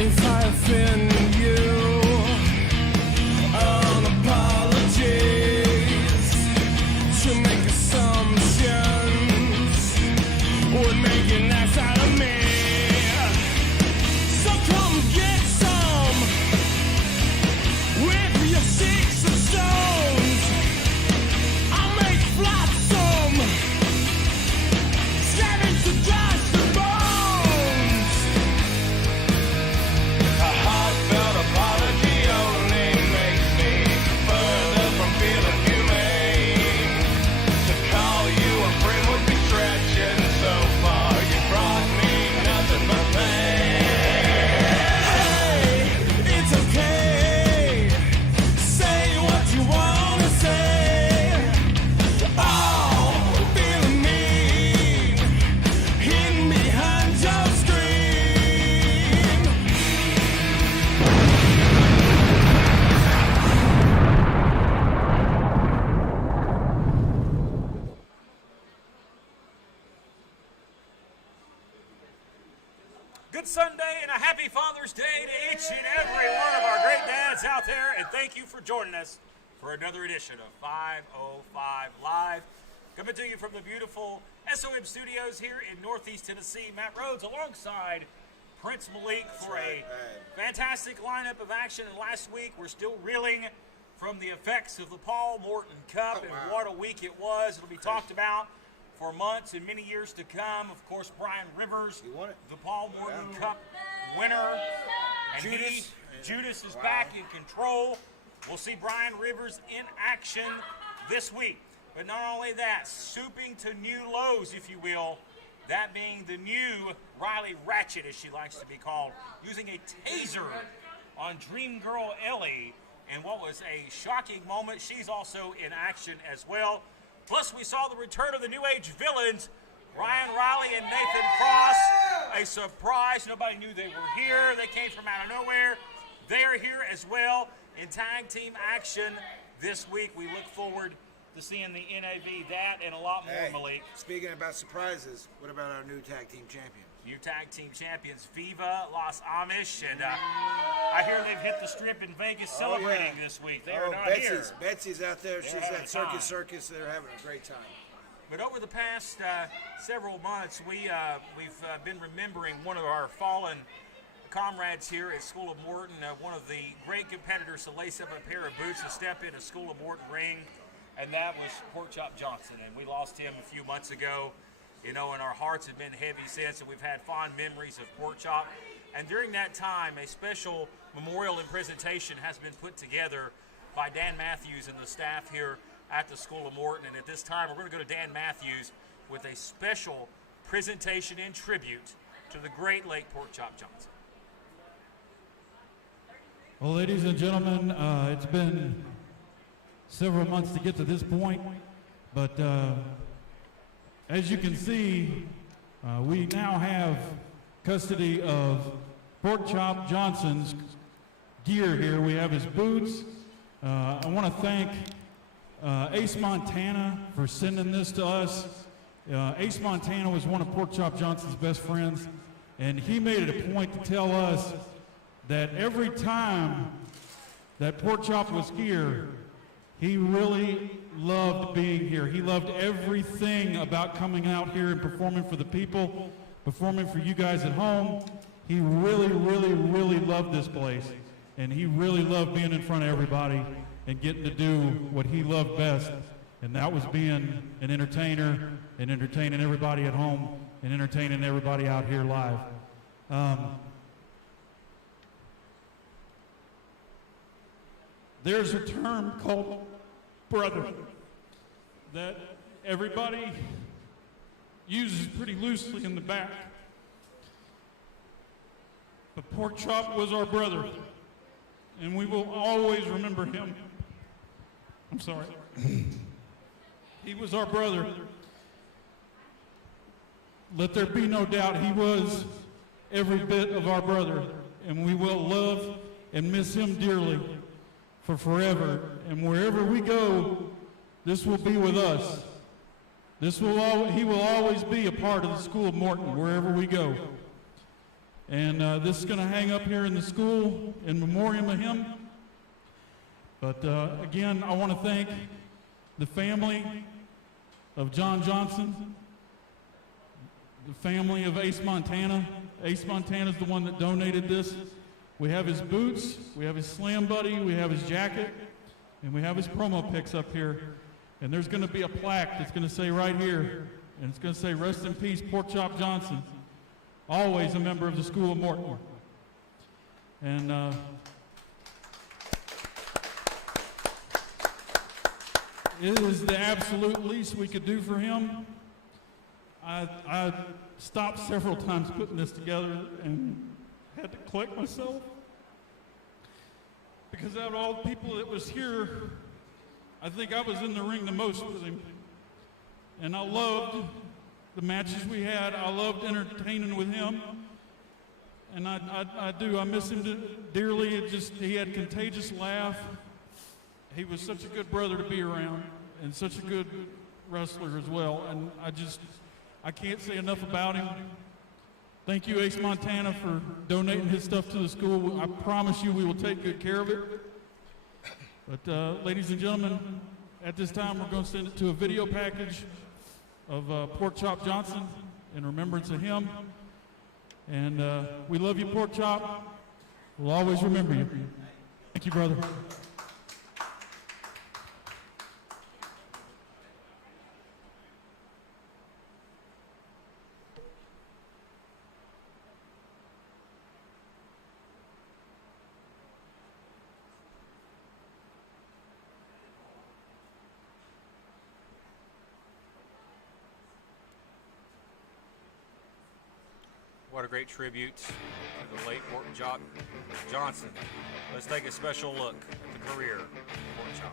if I offend you. An apologies to make assumptions would make an ass out of me. So come get some with your sticks of stones. I'll make flotsam, stab into dust and bones. A heartfelt apology only makes me further from feeling humane. To call you a friend would be stretching so far. You brought me nothing but pain. Hey, it's okay. Say what you wanna say. Oh, feeling mean, hidden behind your screen. Good Sunday and a happy Father's Day to each and every one of our great dads out there, and thank you for joining us for another edition of 505 Live. Coming to you from the beautiful SOM studios here in Northeast Tennessee. Matt Rhodes alongside Prince Malik for a fantastic lineup of action. And last week we're still reeling from the effects of the Paul Morton Cup, and what a week it was. It'll be talked about for months and many years to come. Of course, Brian Rivers, the Paul Morton Cup winner. And Judas is back in control. We'll see Brian Rivers in action this week. But not only that, stooping to new lows, if you will, that being the new Riley Ratchet, as she likes to be called, using a taser on Dream Girl Ellie. And what was a shocking moment, she's also in action as well. Plus, we saw the return of the New Age villains, Ryan Riley and Nathan Cross. A surprise. Nobody knew they were here. They came from out of nowhere. They are here as well in tag team action this week. We look forward to seeing the NAV, that and a lot more, Malik. Speaking about surprises, what about our new tag team champions? New tag team champions, Viva Los Amish, and I hear they've hit the strip in Vegas celebrating this week. They are not here. Betsy's out there. She's at Circus. They're having a great time. But over the past several months, we've been remembering one of our fallen comrades here at School of Morton, one of the great competitors to lace up a pair of boots and step in a School of Morton ring, and that was Porkchop Johnson. And we lost him a few months ago. You know, and our hearts have been heavy since, and we've had fond memories of Porkchop. And during that time, a special memorial and presentation has been put together by Dan Matthews and the staff here at the School of Morton. And at this time, we're going to go to Dan Matthews with a special presentation in tribute to the great late Porkchop Johnson. Well, ladies and gentlemen, it's been several months to get to this point, but as you can see, we now have custody of Porkchop Johnson's gear here. We have his boots. I want to thank Ace Montana for sending this to us. Ace Montana was one of Porkchop Johnson's best friends, and he made it a point to tell us that every time that Porkchop was here, he really loved being here. He loved everything about coming out here and performing for the people, performing for you guys at home. He really, really, really loved this place. And he really loved being in front of everybody and getting to do what he loved best. And that was being an entertainer and entertaining everybody at home and entertaining everybody out here live. There's a term called brother that everybody uses pretty loosely in the back. But Porkchop was our brother, and we will always remember him. I'm sorry. He was our brother. Let there be no doubt he was every bit of our brother, and we will love and miss him dearly for forever. And wherever we go, this will be with us. He will always be a part of the School of Morton wherever we go. And this is going to hang up here in the school in memoriam of him. But again, I want to thank the family of John Johnson, the family of Ace Montana. Ace Montana is the one that donated this. We have his boots, we have his Slam Buddy, we have his jacket, and we have his promo pics up here. And there's going to be a plaque that's going to say right here, and it's going to say, "Rest in peace, Porkchop Johnson, always a member of the School of Morton." And it is the absolute least we could do for him. I stopped several times putting this together and had to collect myself, because out of all the people that was here, I think I was in the ring the most with him. And I loved the matches we had. I loved entertaining with him. And I do. I miss him dearly. He had a contagious laugh. He was such a good brother to be around, and such a good wrestler as well. And I can't say enough about him. Thank you, Ace Montana, for donating his stuff to the school. I promise you we will take good care of it. But ladies and gentlemen, at this time we're going to send it to a video package of Porkchop Johnson in remembrance of him. And we love you, Porkchop. We'll always remember you. Thank you, brother. What a great tribute to the late Porkchop Johnson. Let's take a special look at the career of Porkchop.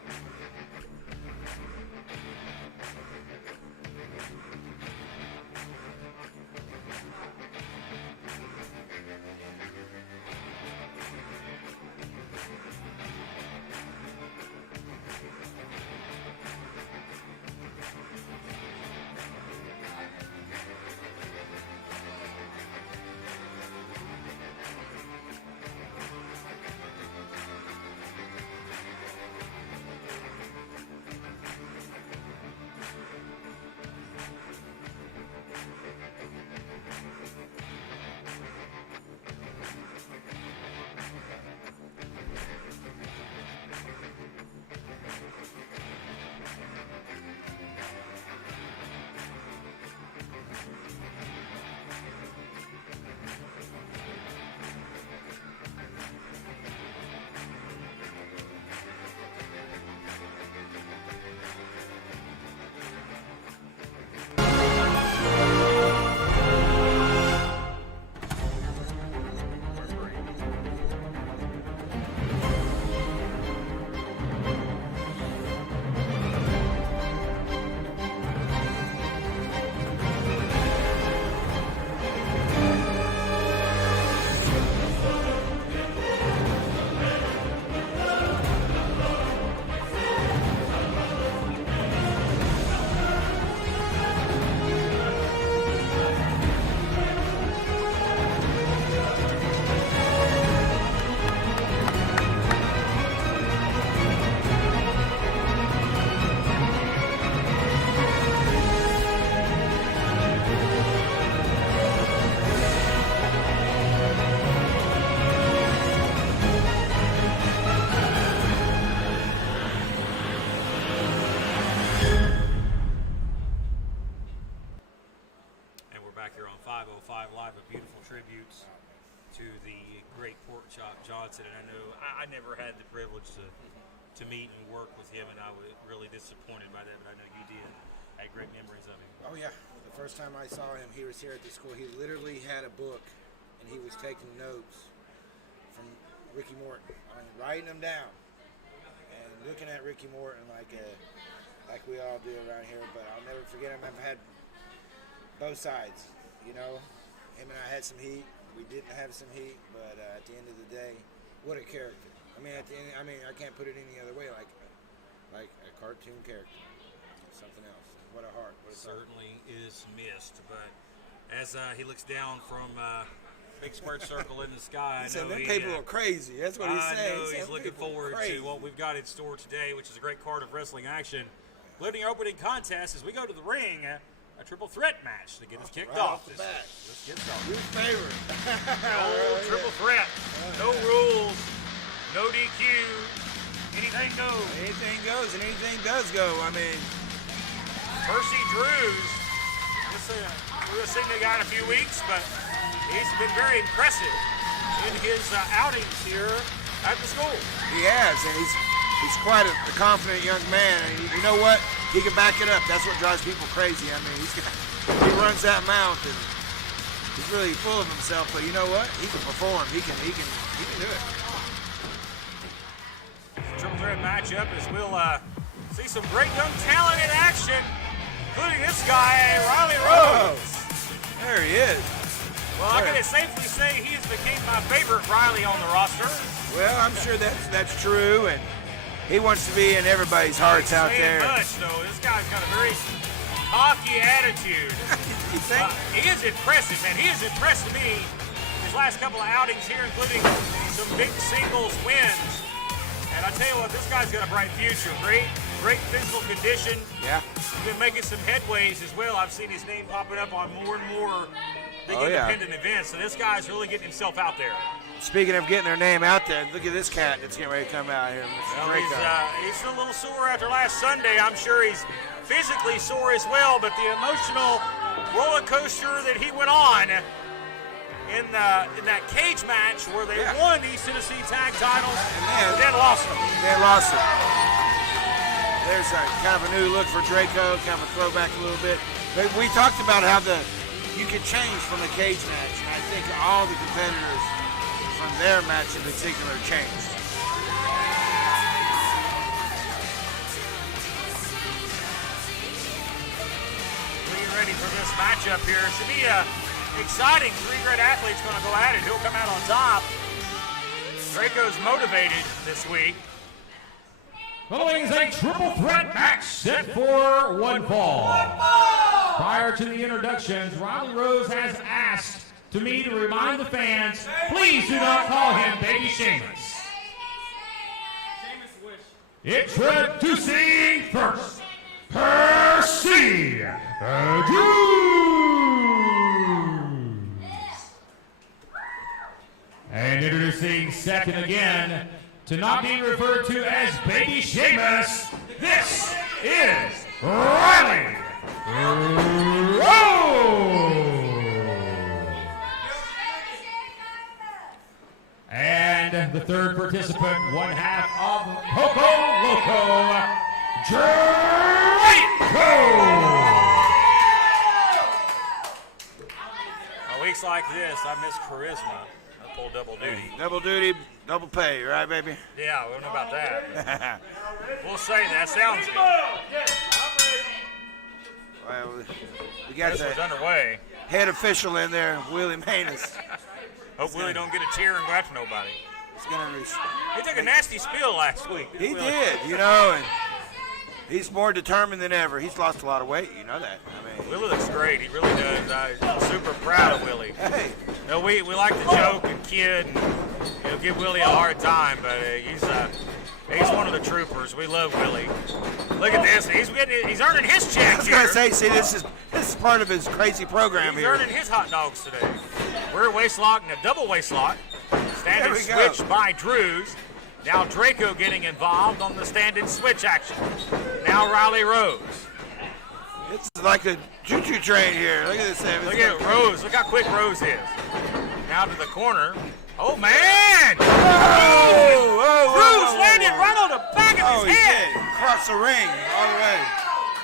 Johnson, and I know I never had the privilege to meet and work with him, and I was really disappointed by that, but I know you did. I had great memories of him. Oh yeah, the first time I saw him, he was here at the school. He literally had a book, and he was taking notes from Ricky Morton. I mean, writing them down and looking at Ricky Morton like we all do around here. But I'll never forget him. I've had both sides, you know. Him and I had some heat. We didn't have some heat, but at the end of the day, what a character. I mean, at the end, I can't put it any other way. Like a cartoon character, something else. What a heart. What a certainly is missed. But as he looks down from Big square circle in the sky. He said, them people are crazy. That's what he's saying. I know He said, he's looking "Them people are forward crazy." to what we've got in store today, which is a great card of wrestling action. Including our opening contest as we go to the ring, a triple threat match to get us kicked Right off. off the bat. Let's get started. Your favorite. No triple threat, no rules, no DQ, anything goes. Anything goes and anything does go. I mean, Percy Drews, we haven't seen the guy in a few weeks, but he's been very impressive in his outings here at the school. he has, and he's quite a confident young man. And you know what? He can back it up. That's what drives people crazy. I mean, he runs that mouth, and he's really full of himself. But you know what? He can perform. He can do it. Triple threat matchup as we'll see some great young talent in action, including this guy, Riley Rose. There he is. Well, I can safely say he has became my favorite Riley on the roster. Well, I'm sure that's true, and he wants to be in everybody's hearts out there. Much, though. This guy's got a very cocky attitude. You think? He is impressive, man. He has impressed me his last couple of outings here, including some big singles wins. And I tell you what, this guy's got a bright future. Great physical condition. Yeah. He's been making some headways as well. I've seen his name popping up on more and more big independent events. So this guy's really getting himself out there. Speaking of getting their name out there, look at this cat that's getting ready to come out here. Well, he's a little sore after last Sunday. I'm sure he's physically sore as well, but the emotional roller coaster that he went on in that cage match where they won the East Tennessee tag titles and then lost them. They lost it. There's a kind of a new look for Draco, kind of a throwback a little bit. But we talked about how you could change from the cage match, and I think all the competitors from their match in particular changed. We get ready for this matchup here. It should be exciting. Three great athletes going to go at it. Who'll come out on top? Draco's motivated this week. Following is a triple threat match set for one fall. Prior to the introductions, Riley Rose has asked me to remind the fans, please do not call him Baby Sheamus. Introducing first, Percy Drews. And introducing second again, to not be referred to as Baby Sheamus, this is Riley Rose. And the third participant, one half of Poco Loco, Draco. On weeks like this, I miss charisma. I pull double duty. Double duty, double pay, right, baby? Yeah, we don't know about that. We'll say that. Sounds good. Well, we got This is the underway. head official in there, Willie Manus. Hope Willie don't get a cheer and go after nobody. He's gonna He took a nasty spill last week. He did, you know, and he's more determined than ever. He's lost a lot of weight, you know that. I mean, Willie looks great. He really does. I'm super proud of Willie. hey, No, we like to joke and kid and give Willie a hard time, but he's one of the troopers. We love Willie. Look at this. He's earning his check I was here. gonna say, see, this is part of his crazy program He's here. earning his hot dogs today. We're waist lock and a double waist lock. Standing There we go. switch by Drews. Now Draco getting involved on the stand-in switch action. Now Riley Rose. It's like a choo-choo train here. Look at this, Sam. Look at Rose. Look how quick Rose is. Now to the corner. Oh, man! Rose landed right on the back of his he head. did. Across the ring all the way.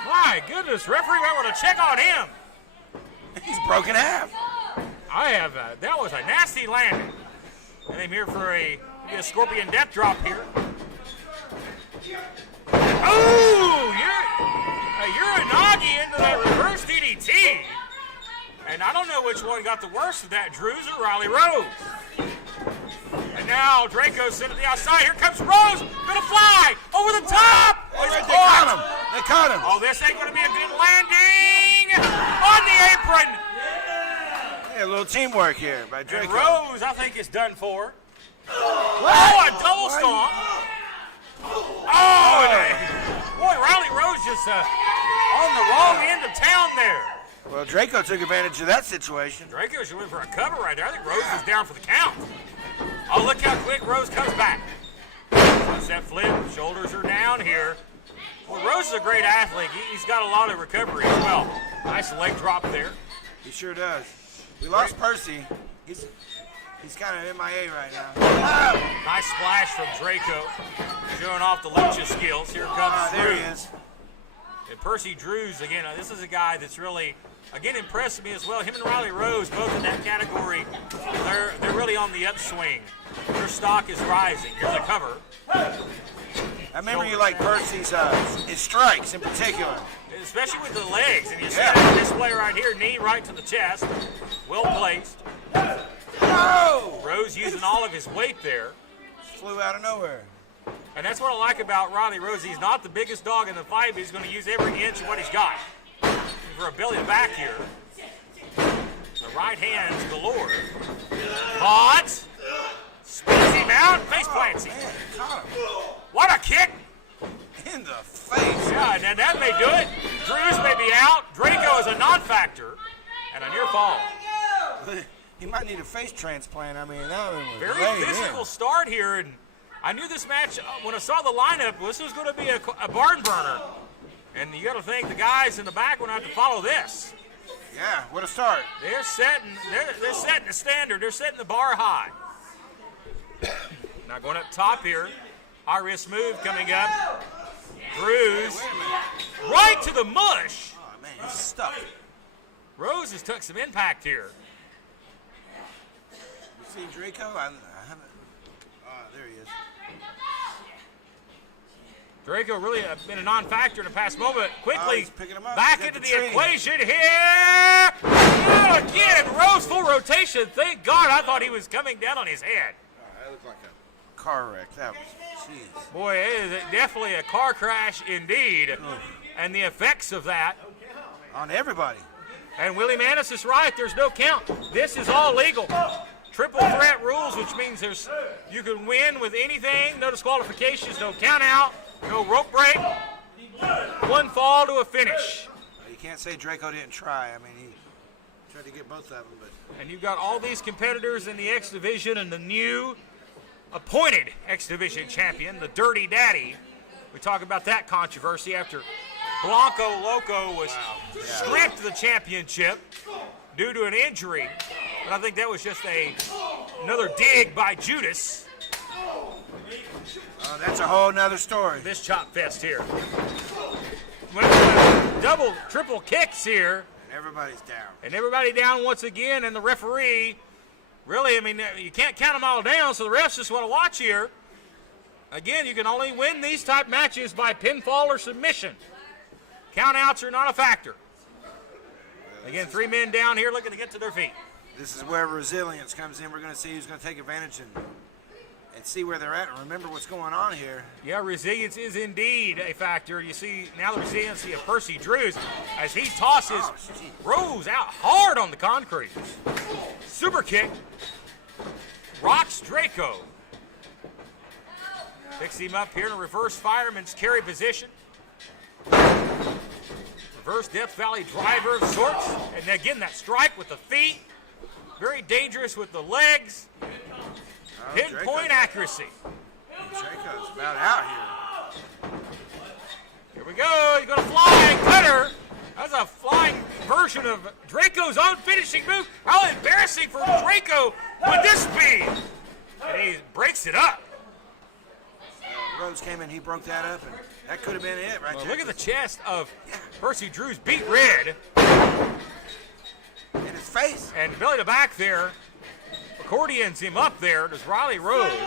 My goodness, referee might want to check on him. He's broken half. That was a nasty landing. And I'm here for a scorpion death drop here. Oh, you're a Nagi into that reverse DDT. And I don't know which one got the worst of that, Drews or Riley Rose. And now Draco's sitting to the outside. Here comes Rose. Gonna fly over the top. They caught him. They caught him. Oh, this ain't gonna be a good landing on the apron. Yeah, a little teamwork here by And Draco. Rose, I think, is done for. Oh, a double stomp. Oh, boy, Riley Rose just on the wrong end of town there. Well, Draco took advantage of that situation. Draco should win for a cover right there. I think Rose is down for the count. Oh, look how quick Rose comes back. That flip, shoulders are down here. Well, Rose is a great athlete. He's got a lot of recovery as well. Nice leg drop there. He sure does. We lost Percy. He's kind of MIA right now. Nice splash from Draco, showing off the lucha skills. Here comes There Drew. he is. And Percy Drews, again, this is a guy that's really, again, impressed me as well. Him and Riley Rose, both in that category, they're really on the upswing. Their stock is rising. Here's a cover. I remember you like Percy's his strikes in particular. Especially with the legs. And you see that on display right here, knee right to the chest. Well placed. Oh! Rose using all of his weight there. Flew out of nowhere. And that's what I like about Riley Rose. He's not the biggest dog in the fight, but he's going to use every inch of what he's got. For a belly to back here. The right hands galore. Caught. Spins him out. Face plants him. Man, caught him. What a kick. In the face. Yeah, and that may do it. Drews may be out. Draco is a non-factor. And a near fall. He might need a face transplant. I mean, that one was Very laid physical in. start here. And I knew this match, when I saw the lineup, this was going to be a barn burner. And you got to think the guys in the back will have to follow this. Yeah, what a start. They're setting the standard. They're setting the bar high. Now going up top here. High risk move coming up. Drews right to the mush. Oh, man, he's stuck. Rose has took some impact here. You see Draco? I haven't. There he is. Draco really been a non-factor in the past moment. Quickly he's picking him up. back He's at into the the tree. equation here. Oh, again, Rose full rotation. Thank God, I thought he was coming down on his head. That looked like a car wreck. That was, jeez. Boy, it is definitely a car crash indeed. And the effects of that. On everybody. And Willie Manis is right. There's no count. This is all legal. Triple threat rules, which means you can win with anything. No disqualifications, no count out, no rope break. One fall to a finish. You can't say Draco didn't try. I mean, he tried to get both of them, but And you've got all these competitors in the X Division and the new appointed X Division champion, the Dirty Daddy. We talk about that controversy after Blanco Loco was stripped of the championship due to an injury. But I think that was just another dig by Judas. that's a whole nother story. This chop fest here. Double, triple kicks here. Everybody's down. And everybody down once again, and the referee, really, I mean, you can't count them all down, so the refs just want to watch here. Again, you can only win these type matches by pinfall or submission. Countouts are not a factor. Again, 3 men down here looking to get to their feet. This is where resilience comes in. We're going to see who's going to take advantage and see where they're at and remember what's going on here. Yeah, resilience is indeed a factor. You see now the resiliency of Percy Drews as he tosses Rose out hard on the concrete. Super kick. Rocks Draco. Picks him up here in a reverse fireman's carry position. Reverse Death Valley driver of sorts. And again, that strike with the feet. Very dangerous with the legs. Pinpoint accuracy. Draco's about out here. Here we go. He's going to fly cutter. That's a flying version of Draco's own finishing move. How embarrassing for Draco with this speed. And he breaks it up. Rose came in, he broke that up, and that could have been it right Well, there. look at the chest of Percy Drews, beat red. In his face. And belly to back there. Accordions him up there. There's Riley Rose. Oh,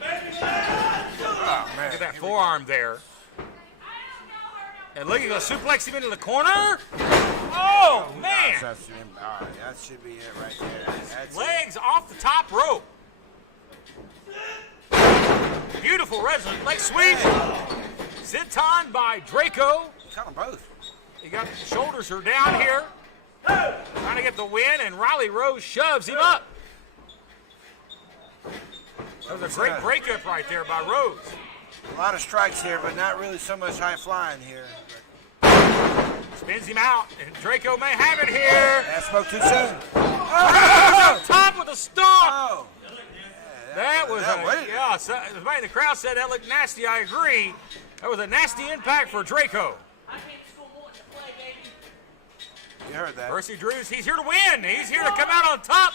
man. Look at that forearm there. And look, he's going to suplex him into the corner. Oh, man. That should be it right there. That's it. Legs off the top rope. Beautiful resident leg sweep. Senton by Draco. He caught them both. You got shoulders are down here. Trying to get the win, and Riley Rose shoves him up. That was a great breakup right there by Rose. A lot of strikes here, but not really so much high flying here. Spins him out, and Draco may have it here. That spoke too soon. Up top with a stomp. Oh. That was somebody in the crowd said that looked nasty. I agree. That was a nasty impact for Draco. You heard that. Percy Drews, he's here to win. He's here to come out on top.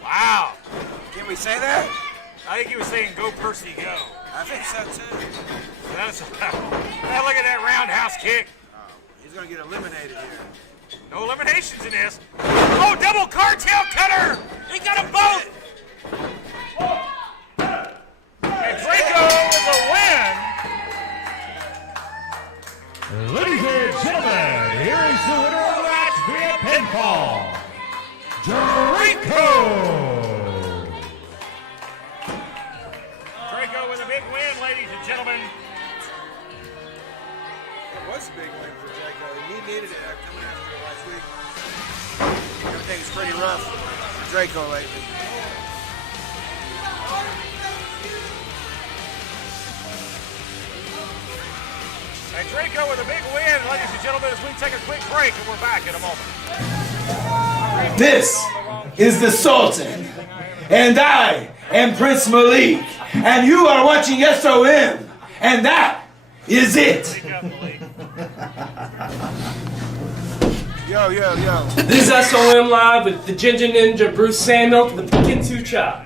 Wow. Can we say that? I think he was saying go Percy, go. I think so too. Look at that roundhouse kick. He's going to get eliminated here. No eliminations in this. Oh, double cartel cutter. He got them both. And Draco with a win. Ladies and gentlemen, here is the winner of the match via pinfall, Draco! Draco with a big win, ladies and gentlemen. It was a big win for Draco. He needed it coming after it last week. Everything's pretty rough for Draco lately. And Draco with a big win, ladies and gentlemen, as we take a quick break, and we're back in a moment. This is the Sultan, and I am Prince Malik, and you are watching SOM, and that is it. Yo, yo, yo. This is SOM Live with the Ginger Ninja Bruce Samuel for the Kinsu Chop.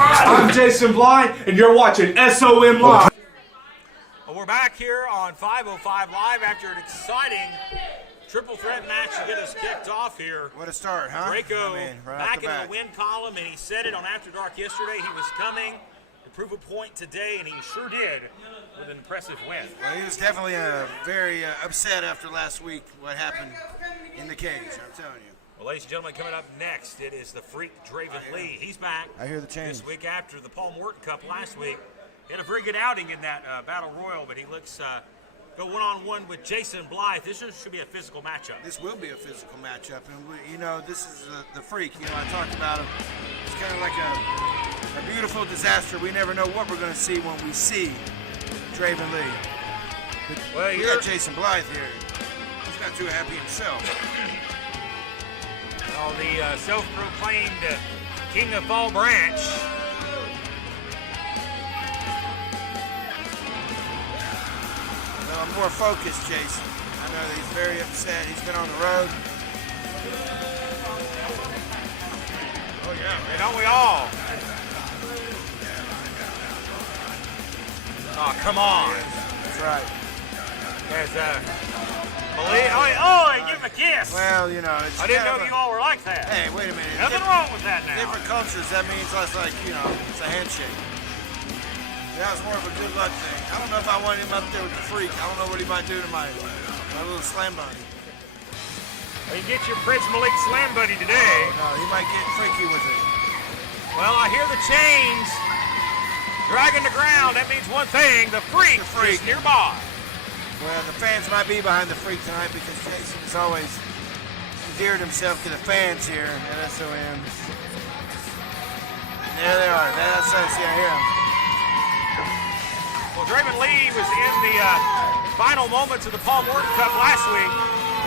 I'm Jason Blythe, and you're watching SOM Live. Well, we're back here on 505 Live after an exciting triple threat match to get us kicked off here. What a start, huh? Draco Right back off the in bat. the win column, and he said it on After Dark yesterday. He was coming to prove a point today, and he sure did with an impressive win. Well, he was definitely very upset after last week, what happened in the cage, I'm telling you. Well, ladies and gentlemen, coming up next, it is the Freak Draven Lee. He's back I hear the change. this week after the Paul Morton Cup last week. He had a very good outing in that Battle Royal, but he looks go one-on-one with Jason Blythe. This should be a physical matchup. This will be a physical matchup, and this is the Freak. I talked about him. It's kind of like a beautiful disaster. We never know what we're going to see when we see Draven Lee. But Well, we got Jason Blythe here. He's not too happy himself. The self-proclaimed King of Fall Branch. Well, I'm more focused, Jason. I know that he's very upset. He's been on the road. Oh, yeah, and don't we all? Oh, come on. That's right. There's give him a kiss. Well, it's I didn't kind know of you all were like that. Hey, wait a minute. Nothing wrong with that now. Different cultures, that means less like, it's a handshake. That was more of a good luck thing. I don't know if I want him up there with the Freak. I don't know what he might do to my little slam buddy. Well, you get your Prince Malik Slam Buddy today. No, he might get freaky with it. Well, I hear the chains dragging the ground. That means one thing, the Freak is nearby. Well, the fans might be behind the Freak tonight because Jason has always endeared himself to the fans here at SOM. There they are. That's I hear them. Well, Draven Lee was in the final moments of the Paul Morton Cup last week.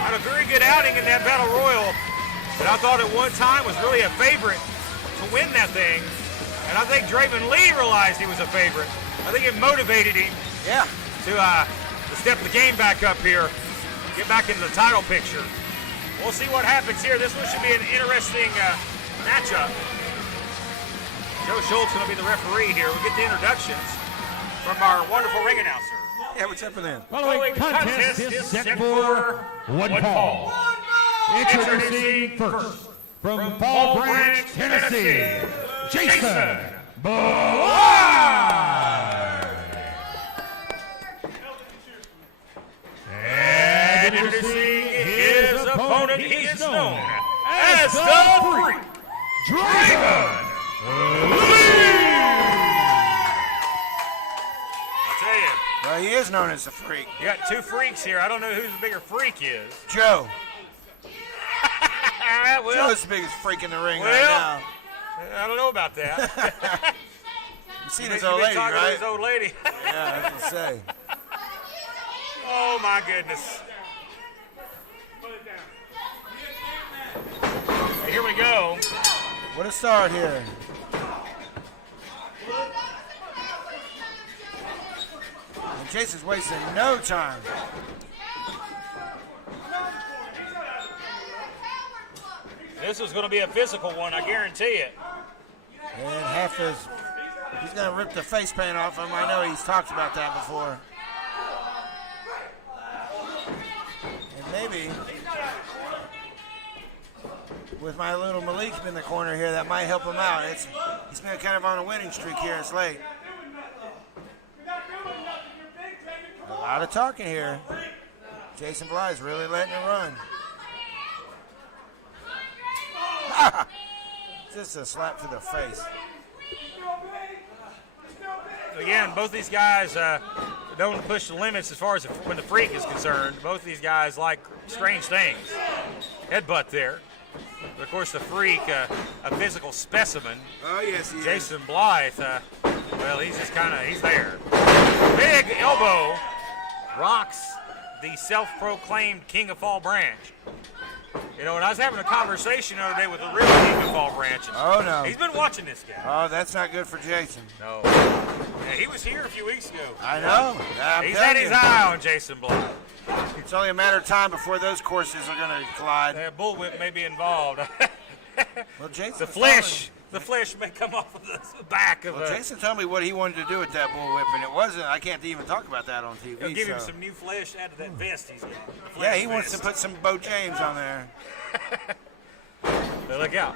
Had a very good outing in that Battle Royal, but I thought at one time was really a favorite to win that thing. And I think Draven Lee realized he was a favorite. I think it motivated him to step the game back up here, get back into the title picture. We'll see what happens here. This one should be an interesting matchup. Joe Schultz going to be the referee here. We'll get the introductions from our wonderful ring announcer. Yeah, what's up for them? Following contest is set for one fall. Introducing first, from Fall Branch, Tennessee, Jason Blythe. And introducing his opponent, he is known as the Freak, Draven I tell you, Well, he is known as the Freak. you got two freaks here. I don't know who the bigger freak is. Joe. Well, Joe's the biggest freak in the ring right well, now. I don't know about that. You seen his You've old been lady, talking to right? his old lady. Yeah, that's what I say. Oh my goodness. Hey, here we go. What a start here. And Jason's wasting no time. This is going to be a physical one, I guarantee it. And he's going to rip the face paint off him. I know he's talked about that before. And maybe with my little Malik in the corner here, that might help him out. He's been kind of on a winning streak here. It's late. A lot of talking here. Jason Blythe's really letting it run. Just a slap to the face. Again, both these guys don't push the limits as far as when the freak is concerned. Both these guys like strange things. Headbutt there. But of course, the freak, a physical specimen. Oh, yes, he Jason Blythe, well, he's just he's there. Big elbow rocks the self-proclaimed King of Fall Branch. You know, and I was having a conversation the other day with the real King of Fall Branch. Oh, no. He's been watching this guy. Oh, that's not good for Jason. No. Yeah, he was here a few weeks ago. I know. He's had his eye on Jason Blythe. It's only a matter of time before those courses are going to collide. That bullwhip may be involved. Well, Jason, The flesh may come off of the back of Jason told me what he wanted to do with that bullwhip, and it wasn't. I can't even talk about that on TV. He'll give him so. some new flesh out of that vest he's got. Yeah, he wants to put some Bo James on there. So look out.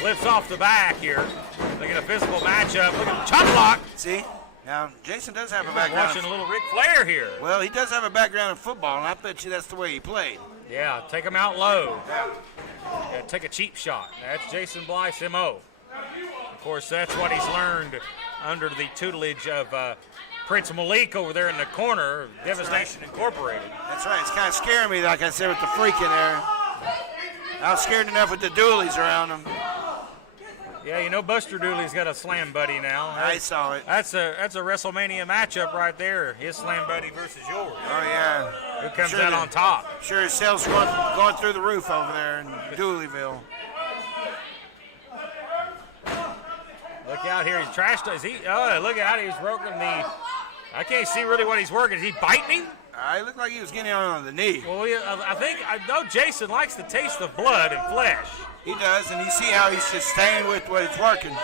Slips off the back here. Look at a physical matchup. Look at the chop block. See? Now, Jason does have a background. Watching a little Ric Flair here. Well, he does have a background in football, and I bet you that's the way he played. Yeah, take him out low. Yeah, take a cheap shot. That's Jason Blythe's M.O. Of course, that's what he's learned under the tutelage of Prince Malik over there in the corner, Devastation Incorporated. That's right. It's kind of scaring me, like I said, with the freak in there. I was scared enough with the Dooleys around him. Yeah, you know Buster Dooley's got a slam buddy now. I saw it. That's a WrestleMania matchup right there. His slam buddy versus yours. Oh, yeah. Who comes out on top? Sure, his sales are going through the roof over there in Dooleyville. Look out here. He's trashed. Look out. He's broken the. I can't see really what he's working. Is he biting him? It looked like he was getting on the knee. Well, I know Jason likes the taste of blood and flesh. He does, and you see how he's just staying with what it's working.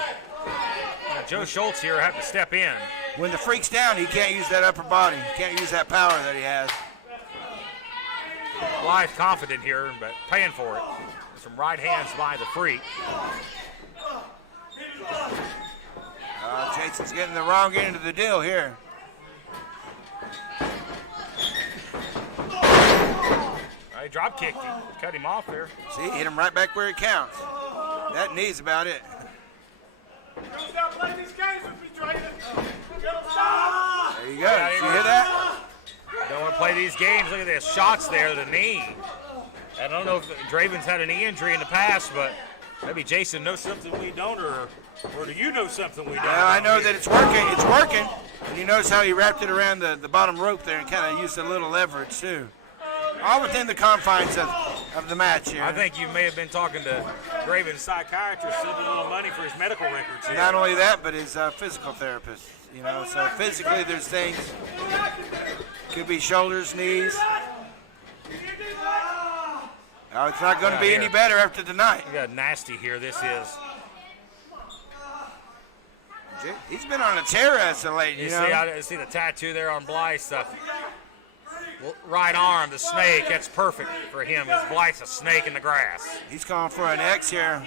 Joe Schultz here have to step in. When the freak's down, he can't use that upper body. He can't use that power that he has. Blythe confident here, but paying for it. Some right hands by the freak. Jason's getting the wrong end of the deal here. He drop kicked him, cut him off there. See, hit him right back where it counts. That knee's about it. There you go. Did you hear that? Don't want to play these games. Look at this shots there, the knee. I don't know if Draven's had a knee injury in the past, but maybe Jason knows something we don't, or do you know something we don't? Well, I know that it's working. It's working. And you notice how he wrapped it around the bottom rope there and kind of used a little leverage, too. All within the confines of the match here. I think you may have been talking to Draven's psychiatrist, sending a little money for his medical records here. Not only that, but his physical therapist. You know, so physically there's things. Could be shoulders, knees. Oh, it's not going to be any better after tonight. We got nasty here. This is. He's been on a tear as of late. You know? I see the tattoo there on Blythe's right arm, the snake. That's perfect for him. His Blythe's a snake in the grass. He's calling for an X here.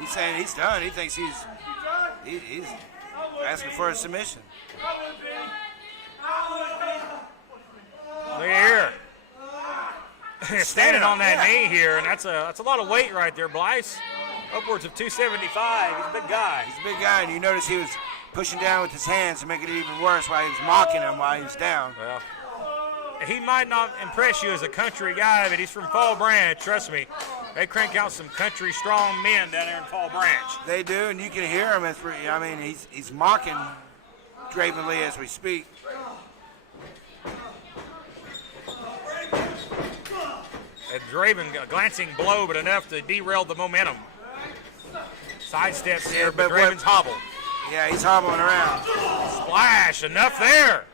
He's saying he's done. He thinks he's asking for a submission. Look here. Standing on that knee here, and that's a lot of weight right there, Blythe. upwards of 275. He's a big guy. He's a big guy, and you notice he was pushing down with his hands to make it even worse while he was mocking him while he was down. Well, he might not impress you as a country guy, but he's from Fall Branch. Trust me, they crank out some country strong men down there in Fall Branch. They do, and you can hear him. I mean, he's mocking Draven Lee as we speak. And Draven, a glancing blow, but enough to derail the momentum. Sidesteps here, but Draven's hobbled. Yeah, he's hobbling around. Splash, enough there.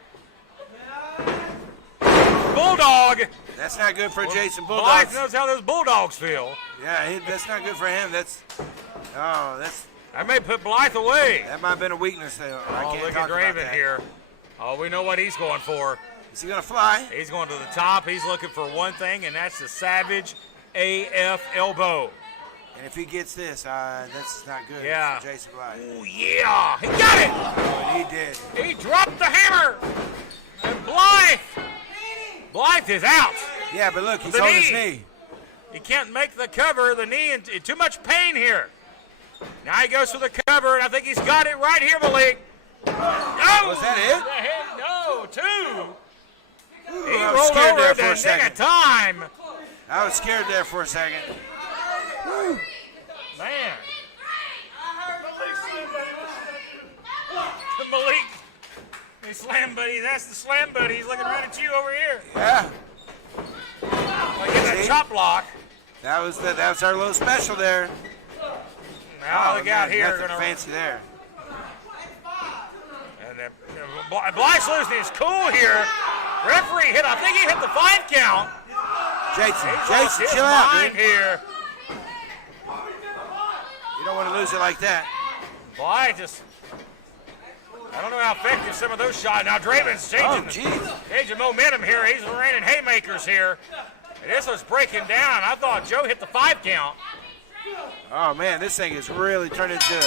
Bulldog. That's not good for Jason Bulldog. Blythe knows how those Bulldogs feel. Yeah, that's not good for him. That may put Blythe away. might have been a weakness there. I can't look talk at about Draven that. here. Oh, we know what he's going for. Is he gonna fly? He's going to the top. He's looking for one thing, and that's the Savage AF elbow. And if he gets this, that's not good Yeah. for Jason Blythe. Oh, yeah. He got it. Oh, he did. He dropped the hammer. And Blythe is out. Yeah, but look, he's The on his knee. knee. He can't make the cover. The knee in too much pain here. Now he goes for the cover, and I think he's got it right here, Malik. Oh, Was that it? No, two. He I was rolled scared over there at for a the nick second. of time. I was scared there for a second. Man. Malik. Hey, Slam Buddy. That's the Slam Buddy. He's looking right at you over here. Yeah, Like in that See? chop block. that was our little special there. Now look out man, here. nothing fancy there. And Blythe's losing his cool here. Referee hit. I think he hit the 5 count. Jason, He's lost his chill out, mind dude. here. You don't want to lose it like that. Blythe just. I don't know how effective some of those shots. Now Draven's Oh, jeez. changing momentum here. He's raining haymakers here. And this was breaking down. I thought Joe hit the 5 count. Oh man, this thing is really turned into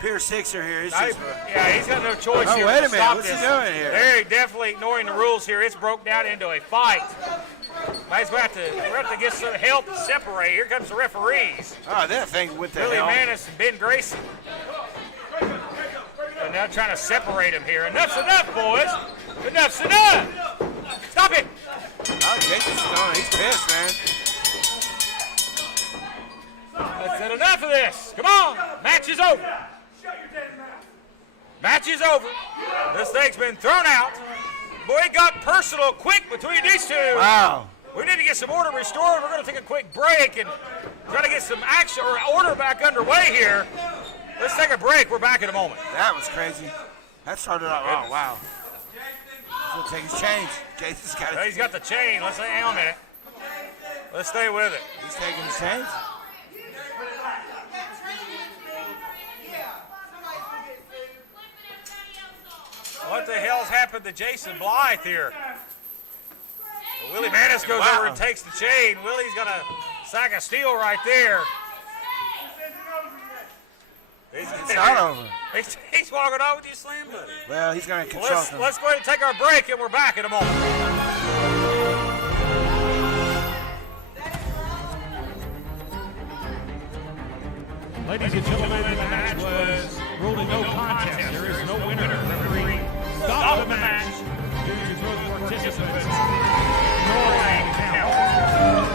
Pier Sixer here. It's just, Yeah, he's got no choice Oh, here. wait a to minute. stop What's he this. doing here? They're definitely ignoring the rules here. It's broke down into a fight. Might have to get some help to separate. Here comes the referees. oh, that thing went the Billy hell. Manis and Ben Grayson. They're now trying to separate them here. Enough's enough, boys. Enough's enough. Stop it. Oh, Jason's going. He's pissed, man. That's it. Enough of this. Come on. Match is over. Match is over. This thing's been thrown out. Boy, it got personal quick between these two. Wow. We need to get some order restored. We're going to take a quick break and try to get some action or order back underway here. Let's take a break. We're back in a moment. That was crazy. That started out. Oh, wow. He's going to take his change. Jason's got Well, it. he's got the chain. Let's hang on a minute. Let's stay with it. He's taking his change. What the hell's happened to Jason Blythe here? Well, Willie Manis goes Wow. over and takes the chain. Willie's got a sack of steel right there. It's not over. He's walking off with you, Slam Buddy. Well, he's going to control him. Let's go ahead and take our break, and we're back in a moment. Ladies and gentlemen, the match was ruled a no contest. There is no winner. Referee stopped the match due to both participants ignoring the count.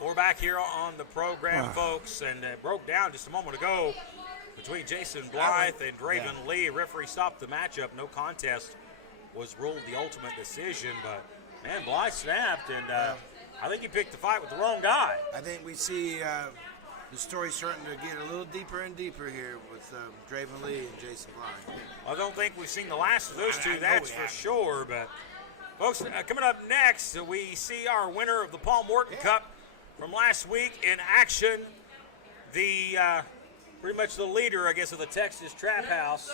We're back here on the program, folks, and it broke down just a moment ago between Jason Blythe and Draven Lee. Referee stopped the matchup. No contest was ruled the ultimate decision, but man, Blythe snapped, and I think he picked the fight with the wrong guy. I think we see the story's starting to get a little deeper and deeper here with Draven Lee and Jason Blythe. I don't think we've seen the last of those I two, know that's we for haven't. sure. But, folks, coming up next, we see our winner of the Paul Morton Cup from last week in action. The pretty much the leader, I guess, of the Texas Trap House,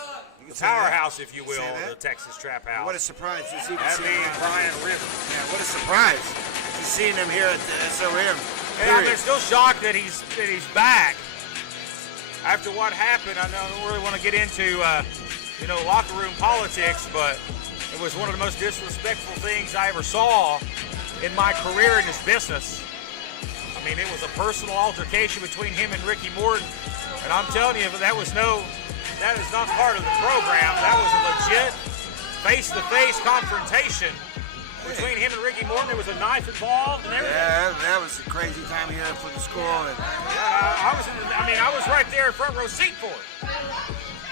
the say that. powerhouse, if you will, say of that. the Texas Trap House. What a surprise to see That being Brian Rivers. Yeah, what a surprise to seeing him here at the SOM. And I'm still shocked that he's back after what happened. I don't really want to get into locker room politics, but it was one of the most disrespectful things I ever saw in my career in this business. I mean, it was a personal altercation between him and Ricky Morton, and I'm telling you, that is not part of the program. That was a legit face-to-face confrontation between him and Ricky Morton. There was a knife involved and everything. Yeah, that was a crazy time here for the school. And I was right there in front row seat for it.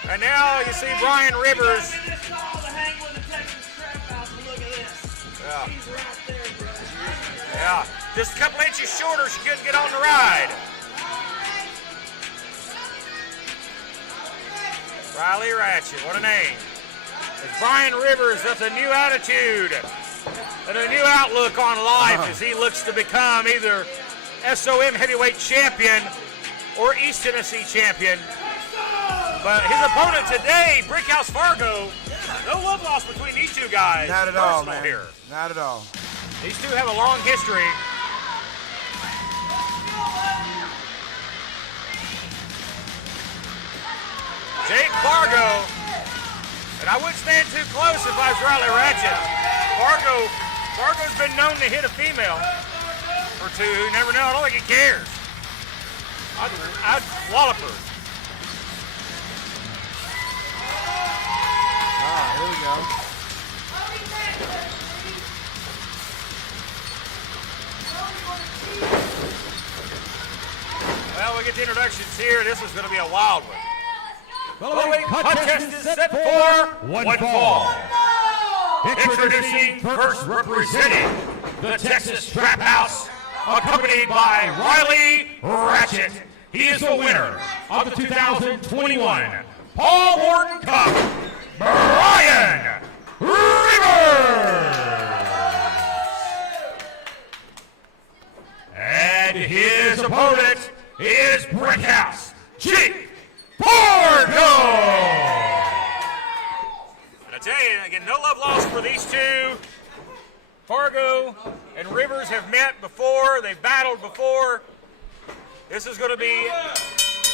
And now you see Brian Rivers. Yeah, just a couple inches shorter, she couldn't get on the ride. Riley Ratchet, what a name. It's Brian Rivers with a new attitude and a new outlook on life as he looks to become either SOM heavyweight champion or East Tennessee champion. But his opponent today, Brickhouse Fargo, no love lost between these two guys. not at all, Personal man. here. Not at all. These two have a long history. Jake Fargo, and I wouldn't stand too close if I was Riley Ratchet. Fargo's been known to hit a female or two. You never know. I don't think he cares. I'd wallop her. Here we go. Well, we get the introductions here. This is going to be a wild one. Well, Contest is set for one fall. Introducing first representing the Texas Trap House, accompanied by Riley Ratchet. He is the winner of the 2021 Paul Morton Cup, Brian Rivers. And his opponent is Brickhouse Jake Fargo. And I tell you, again, no love lost for these two. Fargo and Rivers have met before. They've battled before. This is going to be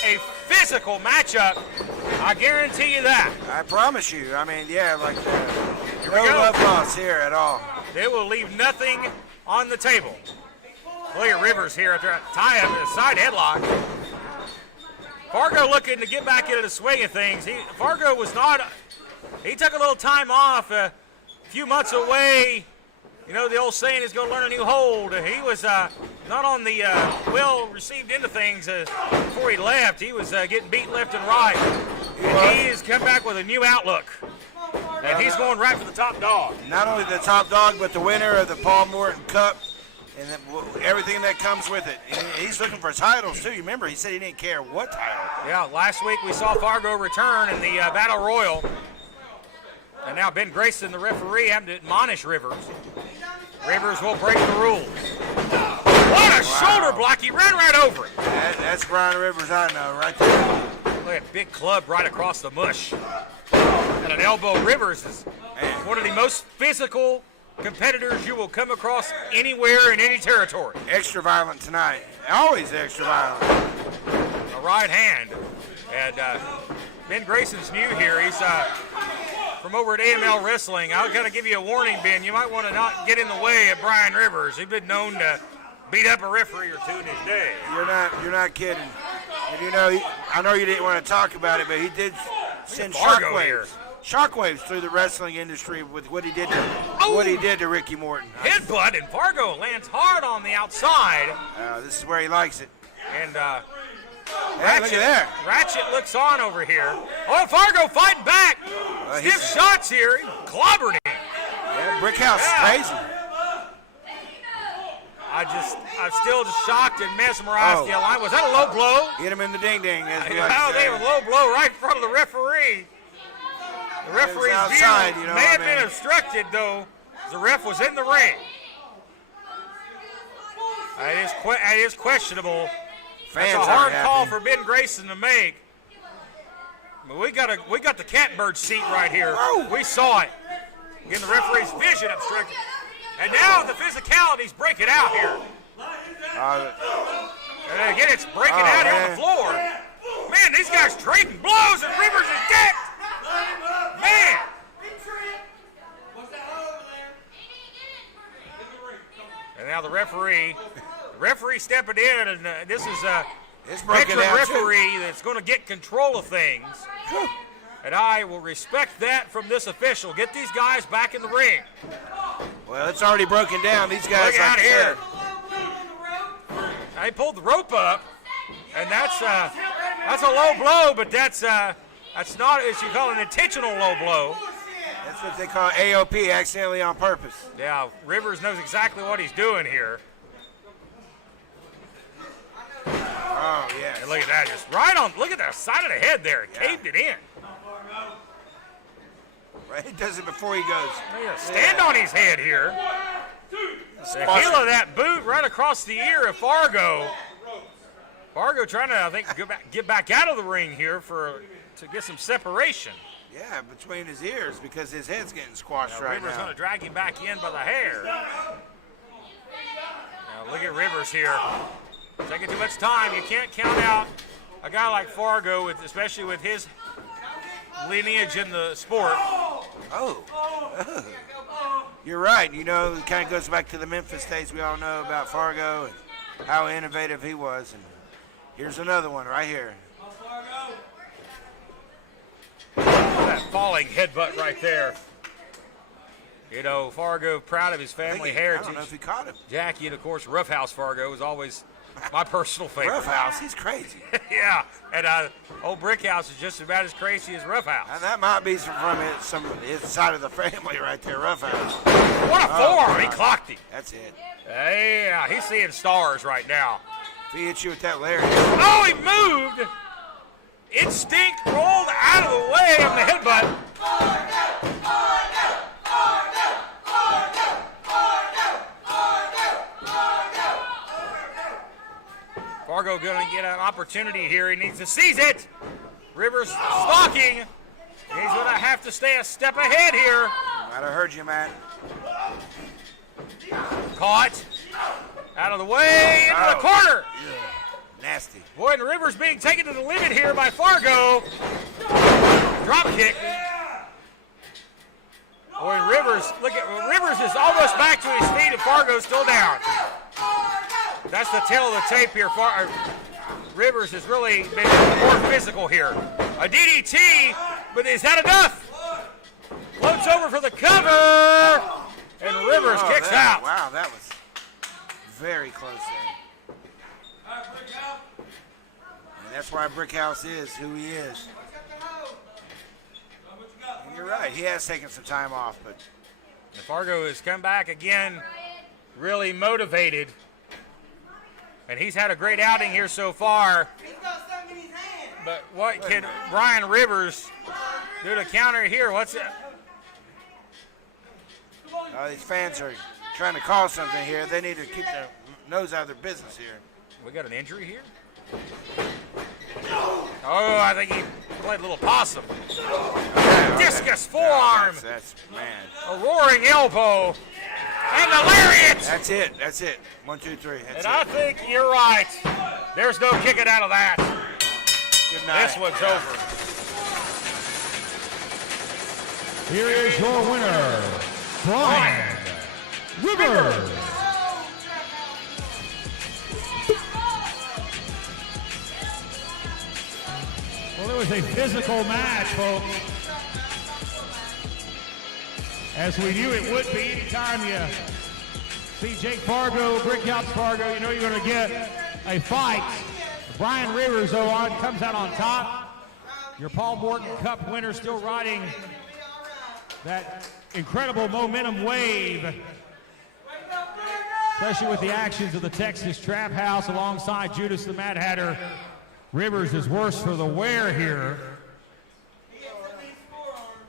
a physical matchup. I guarantee you that. I promise you. I mean, yeah, like we no go. love lost here at all. They will leave nothing on the table. Look at Rivers here at the tie-up, the side headlock. Fargo looking to get back into the swing of things. Fargo was not. He took a little time off, a few months away. You know, the old saying is going to learn a new hold. He was not on the well received into things before he left. He was getting beat left and right. And he has come back with a new outlook. And he's going right for the top dog. Not only the top dog, but the winner of the Paul Morton Cup and everything that comes with it. And he's looking for titles, too. You remember, he said he didn't care what title. Yeah, last week we saw Fargo return in the Battle Royal. And now Ben Grayson, the referee, having to admonish Rivers. Rivers will break the rules. What a shoulder block. He ran right over it. That's Brian Rivers I know right there. Look at big club right across the mush. And an elbow. Rivers is one of the most physical competitors you will come across anywhere in any territory. Extra violent tonight. Always extra violent. A right hand. And Ben Grayson's new here. He's from over at AML Wrestling. I've got to give you a warning, Ben. You might want to not get in the way of Brian Rivers. He's been known to beat up a referee or two in his day. You're not kidding. And you know, I know you didn't want to talk about it, but he did send Fargo here. shockwaves through the wrestling industry with what he did to Ricky Morton. Headbutt, and Fargo lands hard on the outside. This is where he likes it. And Hey, look at there. Ratchet looks on over here. Oh, Fargo fighting back. Stiff shots here. He clobbered him. Yeah, Brickhouse is crazy. I I'm still just shocked and mesmerized. The line. Was that a low blow? Hit him in the ding-ding. They were low blow right in front of the referee. The referee's outside, view you know may what have I mean? been obstructed, though. The ref was in the ring. It is questionable. That's a hard call for Ben Grayson to make. But we got the catbird seat right here. We saw it. Again, the referee's vision obstructed. And now the physicality's breaking out here. And again, it's breaking out here on the floor. Man, these guys trading blows and Rivers is dead. Man. And now the referee stepping in, and this is a veteran referee that's going to get control of things. And I will respect that from this official. Get these guys back in the ring. Well, it's already broken down. These guys look out here. They pulled the rope up, and that's a low blow, but that's not, as you call it, an intentional low blow. That's what they call AOP, accidentally on purpose. Yeah, Rivers knows exactly what he's doing here. Oh, yeah. And look at that, just right on, look at the side of the head there. It caved it in. Right, he does it before he goes. Stand on his head here. The heel of that boot right across the ear of Fargo. Fargo trying to, I think, get back out of the ring here to get some separation. Yeah, between his ears because his head's getting squashed right now. Rivers going to drag him back in by the hair. Now look at Rivers here. Taking too much time. You can't count out a guy like Fargo, especially with his lineage in the sport. You're right. You know, it kind of goes back to the Memphis days. We all know about Fargo and how innovative he was. And here's another one right here. That falling headbutt right there. You know, Fargo proud of his family heritage. I don't know if he caught him. Jackie, and of course, Roughhouse Fargo was always my personal favorite. Roughhouse, he's crazy. Yeah, and old Brickhouse is just about as crazy as Roughhouse. And that might be from his side of the family right there, Roughhouse. What a forearm! He clocked him. That's it. Yeah, he's seeing stars right now. If he hits you with that lariat. Oh, he moved! Instinct rolled out of the way of the headbutt. Fargo going to get an opportunity here. He needs to seize it. Rivers stalking. He's going to have to stay a step ahead here. Might have heard you, man. Caught. Out of the way, into the corner. Yeah. Nasty. Boy, and Rivers being taken to the limit here by Fargo. Drop kick. Boy, and Rivers, look at Rivers is almost back to his feet and Fargo's still down. That's the tail of the tape here. Rivers has really been more physical here. A DDT, but is that enough? Floats over for the cover, and Rivers kicks out. Wow, that was very close there. And that's why Brickhouse is who he is. And you're right, he has taken some time off, but Fargo has come back again, really motivated. And he's had a great outing here so far. But what can Brian Rivers do to counter here? What's it? these fans are trying to call something here. They need to keep their nose out of their business here. We got an injury here? Oh, I think he played a little possum. Discus forearm. That's man. A roaring elbow. And the lariat. That's it. That's it. 1, 2, 3. That's I think you're right. There's no kicking out of that. Good night. This one's over. Here is your winner, Brian Rivers. Well, it was a physical match, folks. As we knew it would be. Anytime you see Jake Fargo, Brickhouse Fargo, you know you're going to get a fight. Brian Rivers, though, comes out on top. Your Paul Morton Cup winner still riding that incredible momentum wave. especially with the actions of the Texas Trap House alongside Judas the Mad Hatter. Rivers is worse for the wear here.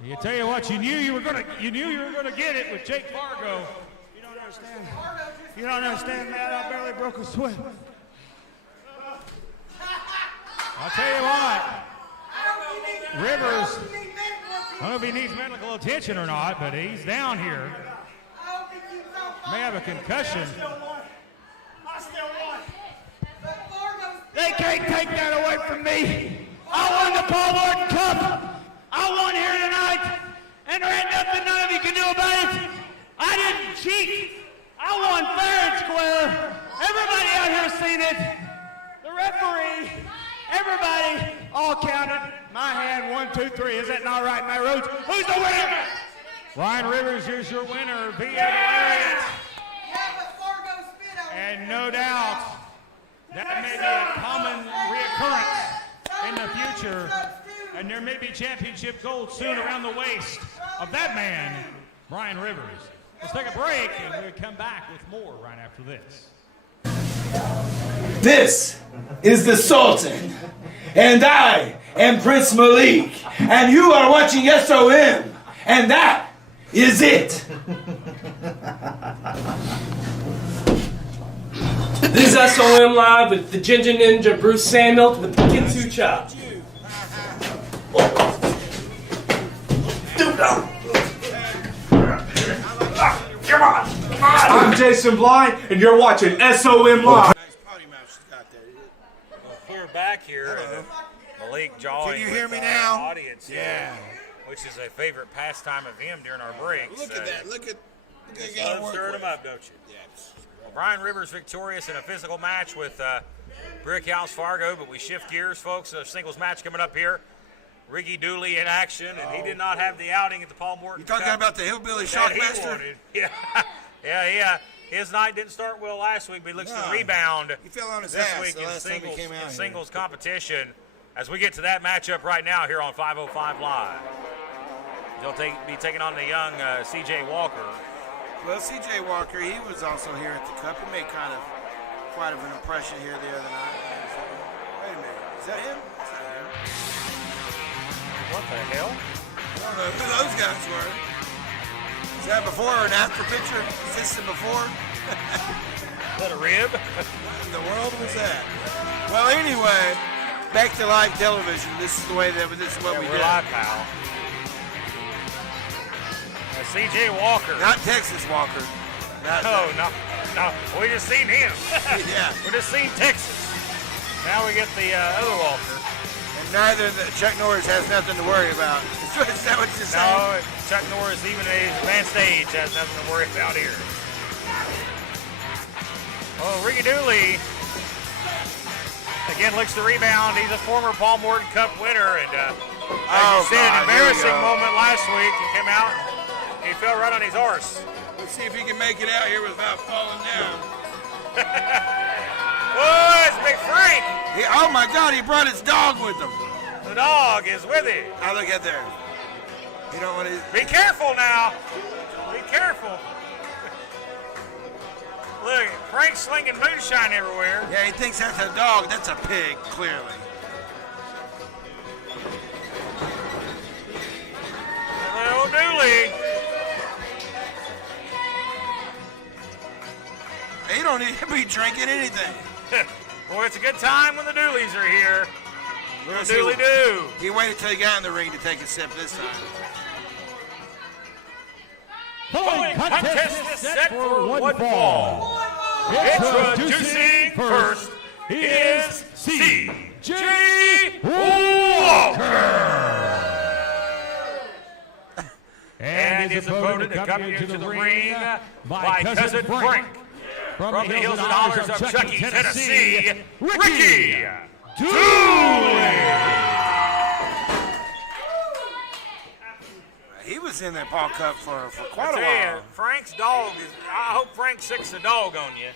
You tell you what, you knew you were gonna get it with Jake Fargo. You don't understand. You don't understand, man. I barely broke a sweat. I'll tell you what, Rivers, I don't know if he needs medical attention or not, but he's down here. May have a concussion. I still won. They can't take that away from me. I won the Paul Morton Cup. I won here tonight, and there ain't nothing none of you can do about it. I didn't cheat. I won fair and square. Everybody out here seen it. The referee, everybody all counted. My hand, 1, 2, 3. Is that not right, my Rhodes? Who's the winner? Ryan Rivers, here's your winner via the lariat. And no doubt, that may be a common reoccurrence in the future, and there may be championship gold soon around the waist of that man, Brian Rivers. Let's take a break, and we'll come back with more right after this. This is the Sultan, and I am Prince Malik, and you are watching SOM, and that is it. This is SOM Live with the Ginger Ninja Bruce Samuel with the Kinsu Chop. I'm Jason Blythe, and you're watching SOM Live. Nice potty mouth she's got there. Well, we're back here. Malik jawing. Can you hear with me our now? Audience here, which is a favorite pastime of him during our breaks. Look at that. Look at Just that. love stirring them up, don't you? Yes. Well, Brian Rivers victorious in a physical match with Brickhouse Fargo, but we shift gears, folks. A singles match coming up here. Ricky Dooley in action, and he did not have the outing at the Paul Morton. You talking Cup about the hillbilly that he shockmaster? wanted. Yeah. His night didn't start well last week, but he looks to rebound He fell on his this ass week the in last time he came out here. singles competition. As we get to that matchup right now here on 505 Live, they'll be taking on the young C.J. Walker. Well, C.J. Walker, he was also here at the Cup. He made quite of an impression here the other night. Wait a minute. Is that him? That's not him. What the hell? I don't know who those guys were. Is that before or an after picture? Is this the before? Is that a rib? What in the world was that? Well, anyway, back to live television. This is what we We're did. live, pal. C.J. Walker. Not Texas Walker. No. We just seen him. Yeah. We just seen Texas. Now we get the other Walker. And neither Chuck Norris has nothing to worry about. Is that what you're saying? No, Chuck Norris, even at his advanced age, has nothing to worry about here. Oh, Ricky Dooley again looks to rebound. He's a former Paul Morton Cup winner, and as you said, an embarrassing moment last week. He came out, he fell right on his arse. Let's see if he can make it out here without falling down. Oh, it's Big Frank. Oh my God, he brought his dog with him. The dog is with him. Now look at there. You don't want to. Be careful now. Be careful. Look, Frank's slinging moonshine everywhere. Yeah, he thinks that's a dog. That's a pig, clearly. Little Dooley. He don't need to be drinking anything. Boy, it's a good time when the Dooleys are here. Little See, Dooley do. He waited till he got in the ring to take a sip this time. Following contest is set for one fall. Introducing first is C.J. Walker. And his opponent accompanied to the ring by Cousin Frank. From the hills and hollers of Chucky, Tennessee, Ricky Dooley. He was in that Paul Cup for quite a I while. tell you, Frank's dog is. I hope Frank sicks the dog on you.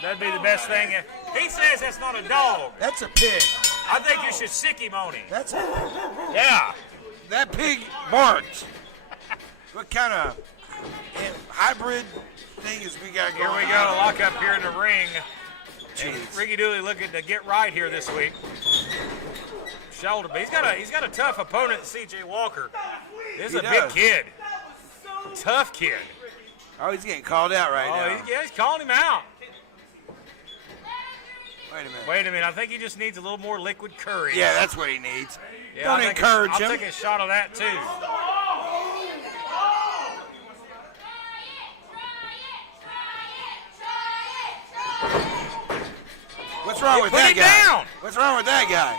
That'd be the best thing. He says that's not a dog. That's a pig. I think you should sick him on him. That's Yeah. that pig barked. What kind of hybrid thing is we got Here going we go, on. lock up here in the ring. And Jeez. Ricky Dooley looking to get right here this week. Shoulder, but he's got a tough opponent, C.J. Walker. This is He a big does. kid, tough kid. Oh, he's getting called out right now. He's calling him out. Wait a minute. Wait a minute, I think he just needs a little more liquid courage. Yeah, that's what he needs. Yeah, Don't encourage I'll him. take a shot of that too. What's wrong with Put that him guy? down. What's wrong with that guy?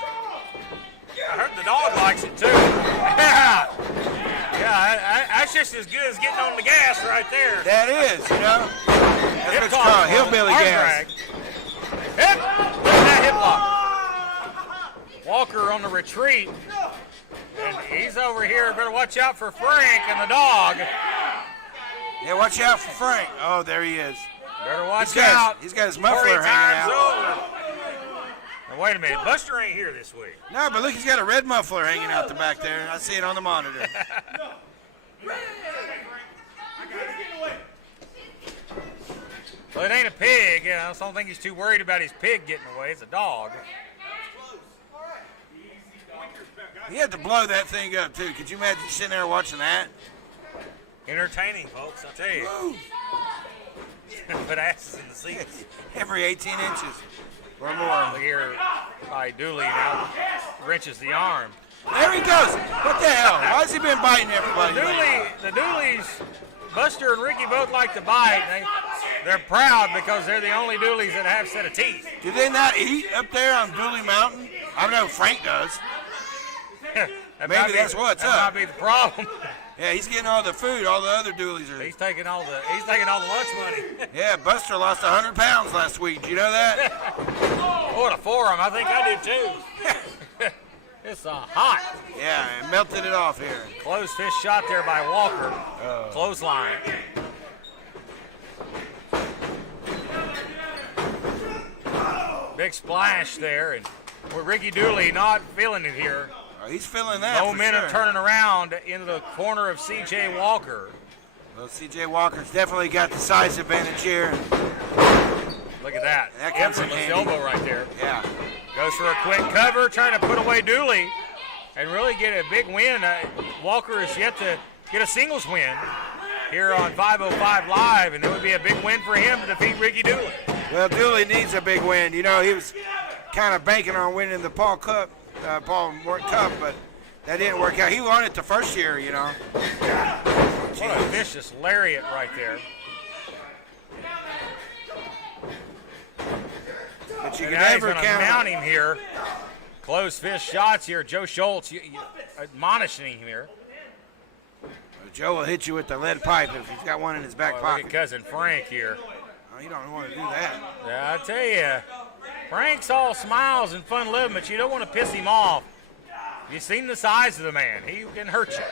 I heard the dog likes it too. Yeah, that's just as good as getting on the gas right there. That is, you know. That's Hip what it's toss, called, hillbilly arm gas. drag. Hip, look at that hip lock. Walker on the retreat, and he's over here. Better watch out for Frank and the dog. Yeah, watch out for Frank. Oh, there he is. Better watch He's got out. his Corey, muffler hanging time's out. over. Now, wait a minute, Buster ain't here this week. No, but look, he's got a red muffler hanging out the back there. I see it on the monitor. Well, it ain't a pig. I just don't think he's too worried about his pig getting away. It's a dog. He had to blow that thing up, too. Could you imagine sitting there watching that? Entertaining, folks, I'll tell you. Put asses in the seats. Every 18 inches or more. Look here by Dooley now. Wrenches the arm. There he goes. What the hell? Why has he been biting everybody? The Dooleys, Buster and Ricky both like to bite. They're proud because they're the only Dooleys that have a set of teeth. Do they not eat up there on Dooley Mountain? I know Frank does. Maybe that's what's up. That might be the problem. Yeah, he's getting all the food. All the other Dooleys are. He's taking all the lunch money. Yeah, Buster lost 100 pounds last week. Did you know that? What a forearm! I think I did too. It's hot. Yeah, and melted it off here. Closed fist shot there by Walker. Clothesline. Big splash there, and with Ricky Dooley not feeling it here. Oh, he's feeling that. Momentum for sure. turning around into the corner of C.J. Walker. Well, C.J. Walker's definitely got the size advantage here. Look at that. That comes in Effortless handy. elbow right there. Yeah. Goes for a quick cover, trying to put away Dooley and really get a big win. Walker is yet to get a singles win here on 505 Live, and it would be a big win for him to defeat Ricky Dooley. Well, Dooley needs a big win. You know, he was kind of banking on winning the Paul Morton Cup, but that didn't work out. He won it the first year, you know. What a vicious lariat right there. But you And can now he's never going to count mount on him here. Closed fist shots here. Joe Schultz admonishing him here. Joe will hit you with the lead pipe if he's got one in his back Look pocket. at cousin Frank here. Oh, you don't want to do that. Yeah, I tell you, Frank's all smiles and fun loving, but you don't want to piss him off. You've seen the size of the man. He can hurt you.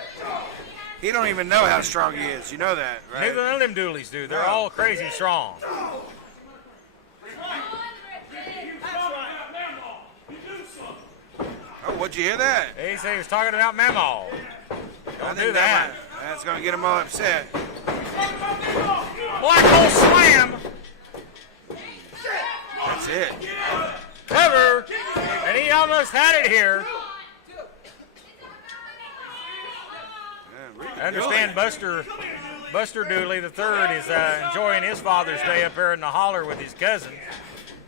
He don't even know how strong he is. You know that, right? Neither none of them Dooleys do. They're No. all crazy strong. Oh, what'd you hear that? He said he was talking about Memo. I Don't think do that. That's going to get him all upset. Black hole slam. That's it. Cover. And he almost had it here. Yeah, I understand Buster Dooley III is enjoying his Father's Day up there in the holler with his cousin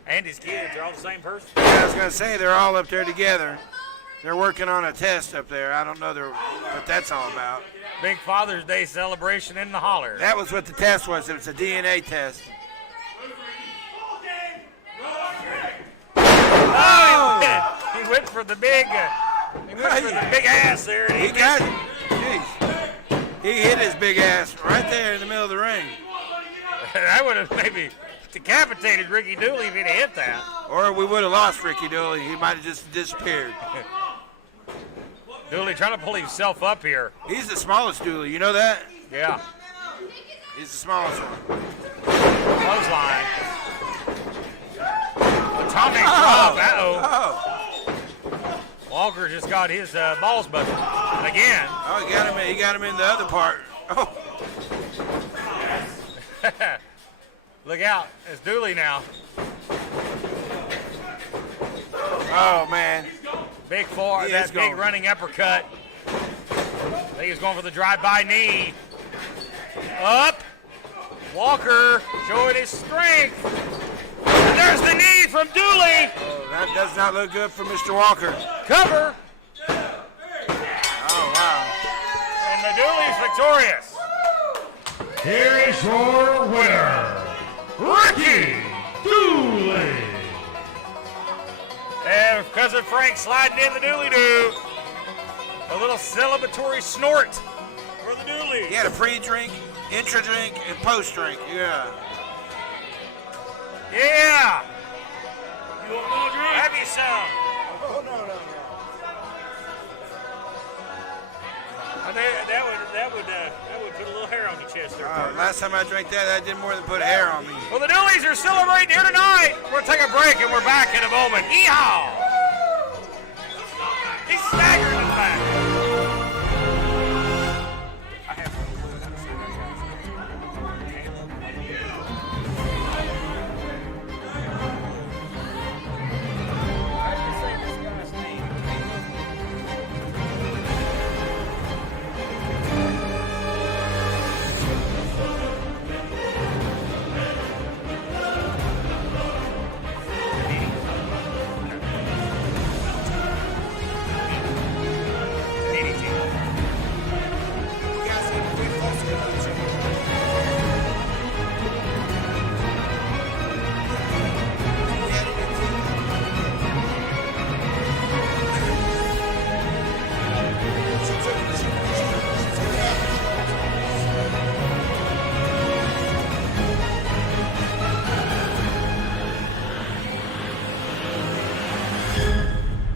and his kids. They're all the same person. Yeah, I was going to say they're all up there together. They're working on a test up there. I don't know what that's all about. Big Father's Day celebration in the holler. That was what the test was. It was a DNA test. Oh! He went for the big, big ass there. And He got it. Jeez. He hit his big ass right there in the middle of the ring. That would have maybe decapitated Ricky Dooley if he'd have hit that. Or we would have lost Ricky Dooley. He might have just disappeared. Dooley trying to pull himself up here. He's the smallest Dooley. You know that? Yeah. He's the smallest one. Clothesline. Atomic drop. Uh-oh. Oh. Walker just got his balls busted again. Oh, he got him in the other part. Oh. Look out. It's Dooley now. Oh, man. Big four, He that is big going. running uppercut. I think he's going for the drive-by knee. Up. Walker showing his strength. And there's the knee from Dooley. Oh, that does not look good for Mr. Walker. Cover. Oh, wow. And the Dooley's victorious. Here is your winner, Ricky Dooley. And cousin Frank sliding in the Dooley-doo. A little celebratory snort for the Dooley. He had a pre-drink, intra-drink, and post-drink. Yeah. Yeah. You want more drink? Have you some? Oh, no. That would put a little hair on your chest there. Last time I drank that did more than put hair on me. Well, the Dooleys are celebrating here tonight. We're going to take a break, and we're back in a moment. Yeehaw! He's staggering in the back.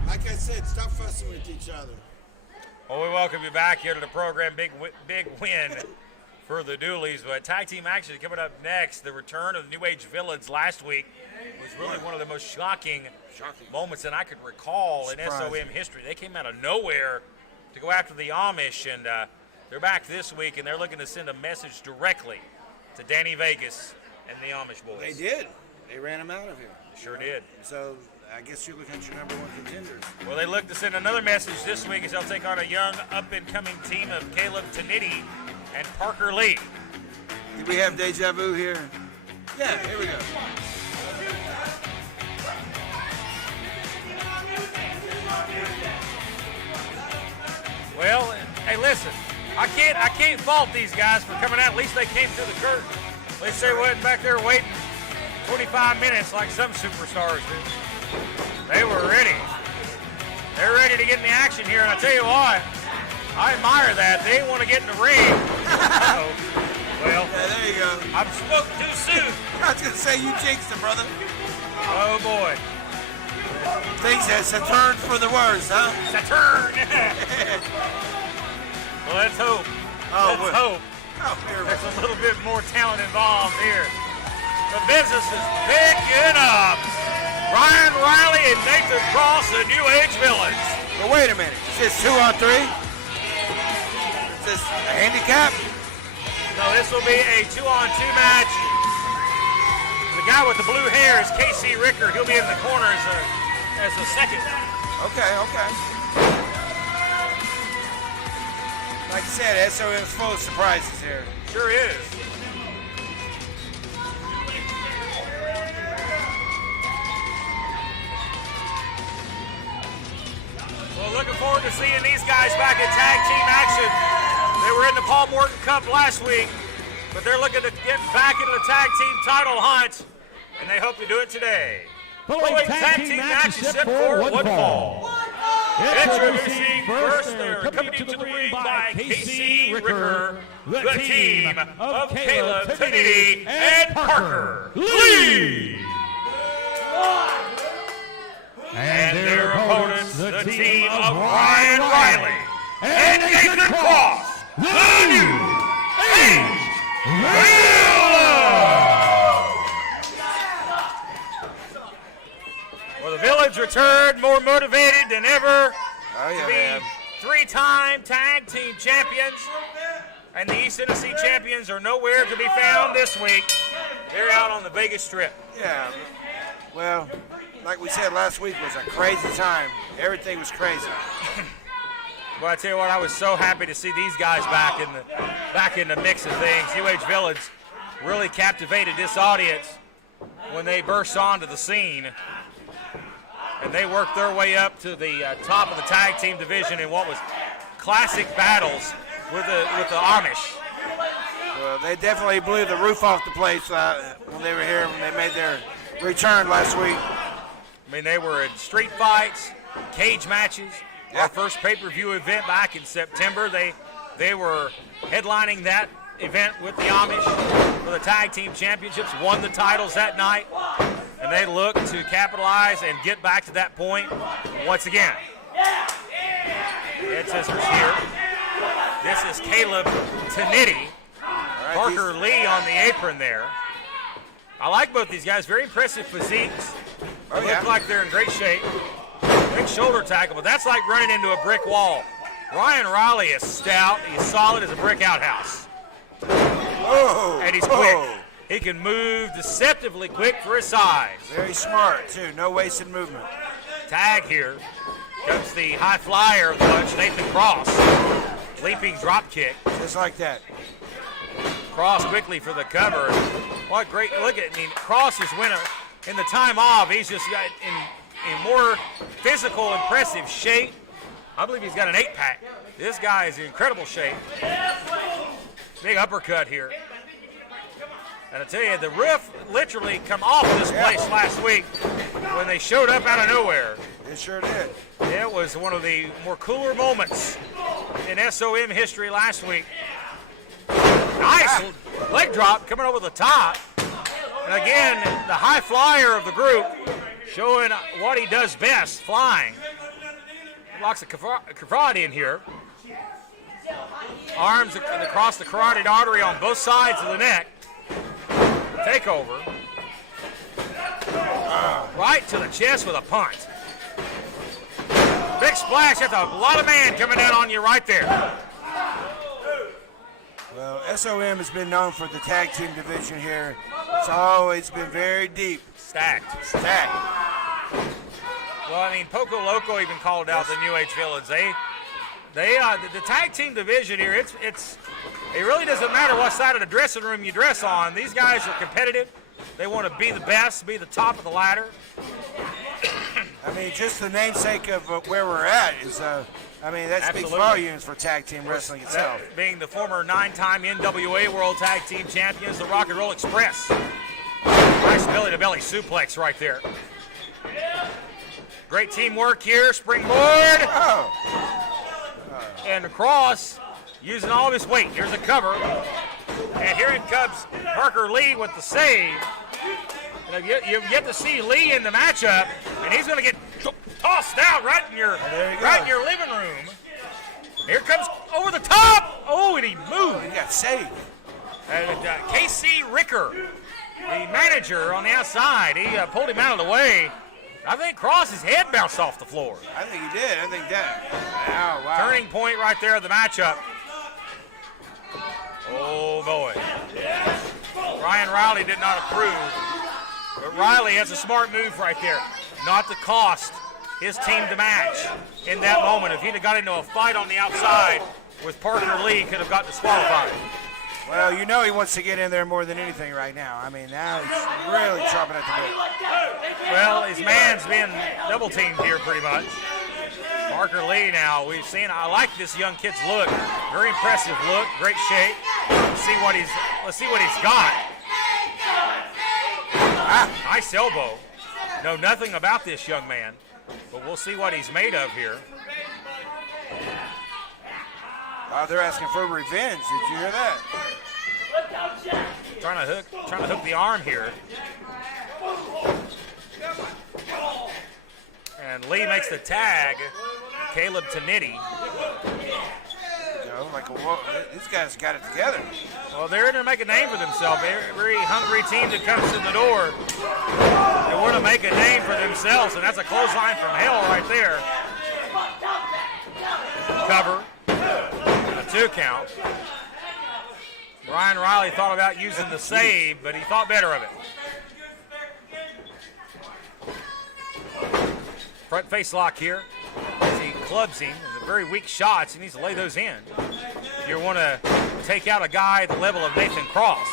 Like I said, stop fussing with each other. Well, we welcome you back here to the program. Big win for the Dooleys. But tag team action coming up next. The return of the New Age Villains last week was really one of the most shocking moments that I could recall in SOM history. They came out of nowhere to go after the Amish, and they're back this week, and they're looking to send a message directly to Danny Vegas and the Amish boys. They did. They ran him out of here. Sure did. So I guess you're looking at your number one contenders. Well, they look to send another message this week as they'll take on a young up-and-coming team of Caleb Taniti and Parker Lee. Did we have deja vu here? Yeah, here we go. Well, hey, listen, I can't fault these guys for coming out. At least they came through the curtain. At least they wasn't back there waiting 25 minutes like some superstars do. They were ready. They're ready to get in the action here, and I tell you what, I admire that. They didn't want to get in the ring. Uh-oh. Well, Yeah, there you go. I'm spoke too soon. I was gonna say you jinxed him, brother. Oh boy, Things has turned for the worse, huh? Saturn. Well, let's hope. Let's hope. Oh, here we There's a little bit more talent involved here. The business is picking up. Ryan Riley and Nathan Cross, the New Age Villains. But wait a minute. Is this 2-on-3? Is this a handicap? No, this will be a 2-on-2 match. The guy with the blue hair is KC Ricker. He'll be in the corner as a second. Okay. Like I said, SOM is full of surprises here. Sure is. Well, looking forward to seeing these guys back in tag team action. They were in the Paul Morton Cup last week, but they're looking to get back into the tag team title hunt, and they hope to do it today. Following Tag team match is set for one fall. Introducing first, they're coming to the ring by KC Ricker, the team of Caleb Taniti and Parker Lee. And their opponents, the team of Ryan Riley and Nathan Cross, the New Age Villains. Well, the Villains returned more motivated than ever to be three-time tag team champions. And the East Tennessee champions are nowhere to be found this week. They're out on the Vegas Strip. Yeah. Well, like we said last week, was a crazy time. Everything was crazy. Well, I tell you what, I was so happy to see these guys back in the mix of things. UH Village really captivated this audience when they burst onto the scene, and they worked their way up to the top of the tag team division in what was classic battles with the Amish. Well, they definitely blew the roof off the place when they were here, when they made their return last week. I mean, they were in street fights, cage matches. Our first pay-per-view event back in September, they were headlining that event with the Amish for the tag team championships, won the titles that night, and they look to capitalize and get back to that point once again. Head scissors here. This is Caleb Taniti. Parker Lee on the apron there. I like both these guys. Very impressive physiques. They look like they're in great shape. Big shoulder tackle, but that's like running into a brick wall. Ryan Riley is stout. He's solid as a brick outhouse. Oh, and he's quick. He can move deceptively quick for his size. Very smart, too. No wasted movement. Tag here. Comes the high flyer of the bunch, Nathan Cross. Leaping drop kick. Just like that. Cross quickly for the cover. What great, look at, I mean, Cross is winner. In the time off, he's just got in more physical, impressive shape. I believe he's got an 8-pack. This guy is in incredible shape. Big uppercut here. And I tell you, the roof literally come off this place last week when they showed up out of nowhere. It sure did. It was one of the more cooler moments in SOM history last week. Nice leg drop coming over the top. And again, the high flyer of the group showing what he does best, flying. Locks a karate in here. Arms across the carotid artery on both sides of the neck. Takeover. Right to the chest with a punt. Big splash. That's a lot of man coming down on you right there. Well, SOM has been known for the tag team division here. It's always been very deep. Stacked. Well, I mean, Poco Loco even called out the New Age Villains. The tag team division here, it really doesn't matter what side of the dressing room you dress on. These guys are competitive. They want to be the best, be the top of the ladder. I mean, just the namesake of where we're at is, that speaks volumes for tag team wrestling itself. That being the former 9-time NWA World Tag Team Champions, the Rock and Roll Express. Nice belly-to-belly suplex right there. Great teamwork here, springboard. And the Cross using all of his weight. Here's a cover. And here it comes Parker Lee with the save. And you get to see Lee in the matchup, and he's going to get tossed out right in your living room. Here comes over the top. Oh, and he moved. He got saved. And KC Ricker, the manager on the outside, he pulled him out of the way. I think Cross's head bounced off the floor. I think he did. I think that. Wow. Turning point right there of the matchup. Oh, boy. Ryan Riley did not approve. But Riley has a smart move right there. Not to cost his team the match in that moment. If he'd have got into a fight on the outside with Parker Lee, could have got disqualified. Well, you know he wants to get in there more than anything right now. I mean, now he's really chopping at the bit. Well, his man's being double teamed here pretty much. Parker Lee now, we've seen, I like this young kid's look. Very impressive look, great shape. Let's see what he's got. Nice elbow. Know nothing about this young man, but we'll see what he's made of here. They're asking for revenge. Did you hear that? Trying to hook the arm here. And Lee makes the tag. Caleb Taniti. These guys got it together. Well, they're in to make a name for themselves. Every hungry team that comes to the door, they want to make a name for themselves, and that's a clothesline from hell right there. Cover. A 2 count. Ryan Riley thought about using the save, but he thought better of it. Front face lock here as he clubs him. The very weak shots, he needs to lay those in. You want to take out a guy at the level of Nathan Cross.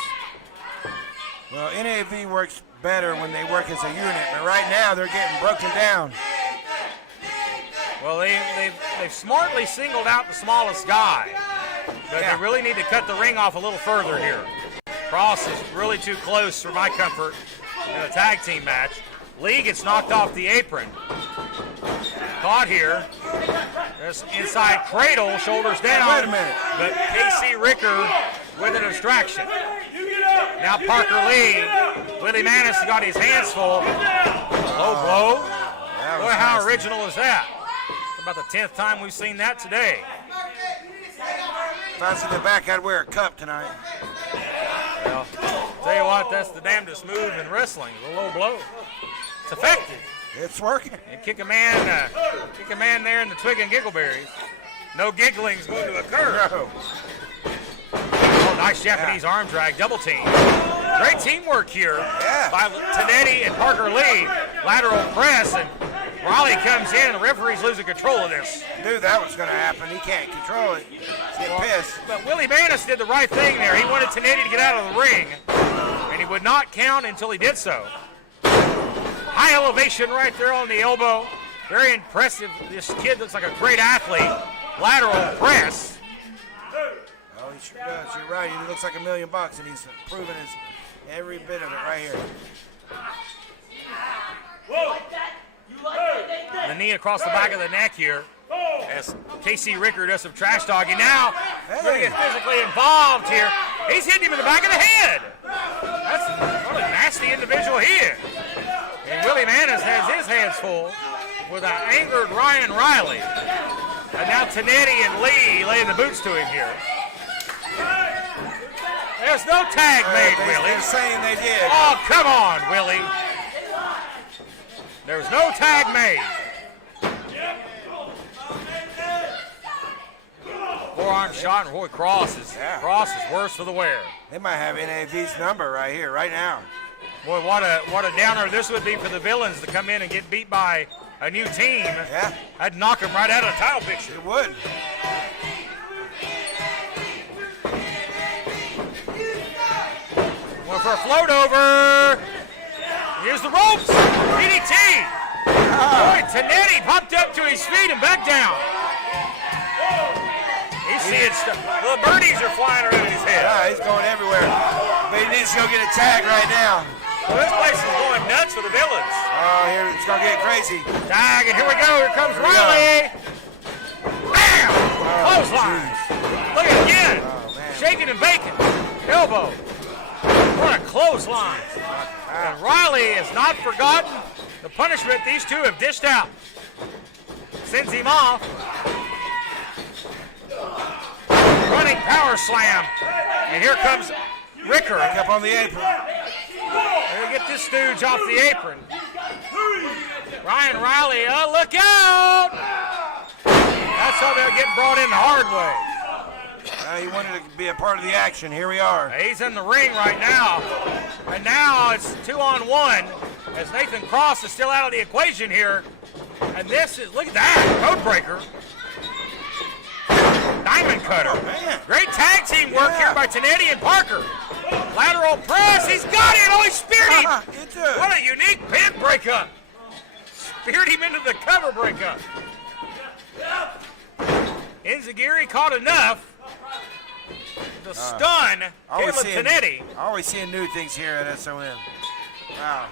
Well, NAV works better when they work as a unit, but right now they're getting broken down. Well, they've smartly singled out the smallest guy, but they really need to cut the ring off a little further here. Cross is really too close for my comfort in a tag team match. Lee gets knocked off the apron. Caught here. This inside cradle, shoulders down. Wait a minute. But Casey Ricker with a distraction. Now Parker Lee. Willie Manis got his hands full. Low blow. Boy, how original is that? About the 10th time we've seen that today. If I was in the back, I'd wear a cup tonight. Well, tell you what, that's the damnedest move in wrestling. The low blow. It's effective. It's working. And kick a man there in the twig and giggleberries. No giggling's going to occur. No. Oh, nice Japanese arm drag, double team. Great teamwork here by Tanetti and Parker Lee. Lateral press, and Raleigh comes in, and the referee's losing control of this. Knew that was going to happen. He can't control it. He's getting pissed. But Willie Manis did the right thing there. He wanted Tanetti to get out of the ring, and he would not count until he did so. High elevation right there on the elbow. Very impressive. This kid looks like a great athlete. Lateral press. Oh, he sure does. You're right. He looks like $1 million, and he's proven his every bit of it right here. The knee across the back of the neck here as Casey Ricker does some trash talking. Now, going to get physically involved here. He's hitting him in the back of the head. That's what a nasty individual he is. And Willie Manis has his hands full with an angered Ryan Riley. And now Tanetti and Lee laying the boots to him here. There's no tag made, Willie. They're saying they did. Oh, come on, Willie. There's no tag made. Forearm shot, and Roy Cross is worse for the wear. They might have NAV's number right here, right now. Boy, what a downer this would be for the villains to come in and get beat by a new team. Yeah. I'd knock them right out of the title picture. It would. Going for a float over. Here's the ropes. DDT. Boy, Tanetti popped up to his feet and back down. He's seeing stuff. The birdies are flying around his head. Yeah, he's going everywhere. But he needs to go get a tag right now. Well, this place is going nuts for the villains. Oh, here it's going to get crazy. Tag, and here we go. Here comes Riley. Bam! Clothesline. Look at it again. Oh, man. Shaking and baking. Elbow. What a clothesline. And Riley has not forgotten the punishment these two have dished out. Sends him off. Running power slam. And here comes Ricker. Back up on the apron. They'll get this stooge off the apron. Ryan Riley, look out! That's how they're getting brought in the hard way. He wanted to be a part of the action. Here we are. He's in the ring right now. And now it's 2-on-1 as Nathan Cross is still out of the equation here. And this is, look at that, code breaker. Diamond cutter. Oh, man. Great tag team work here by Tanetti and Parker. Lateral press, he's got it. Oh, he speared him. What a unique pin breakup. Speared him into the cover breakup. Enziguri caught enough. The stun Caleb Tanetti. Always seeing new things here at SOM. Wow.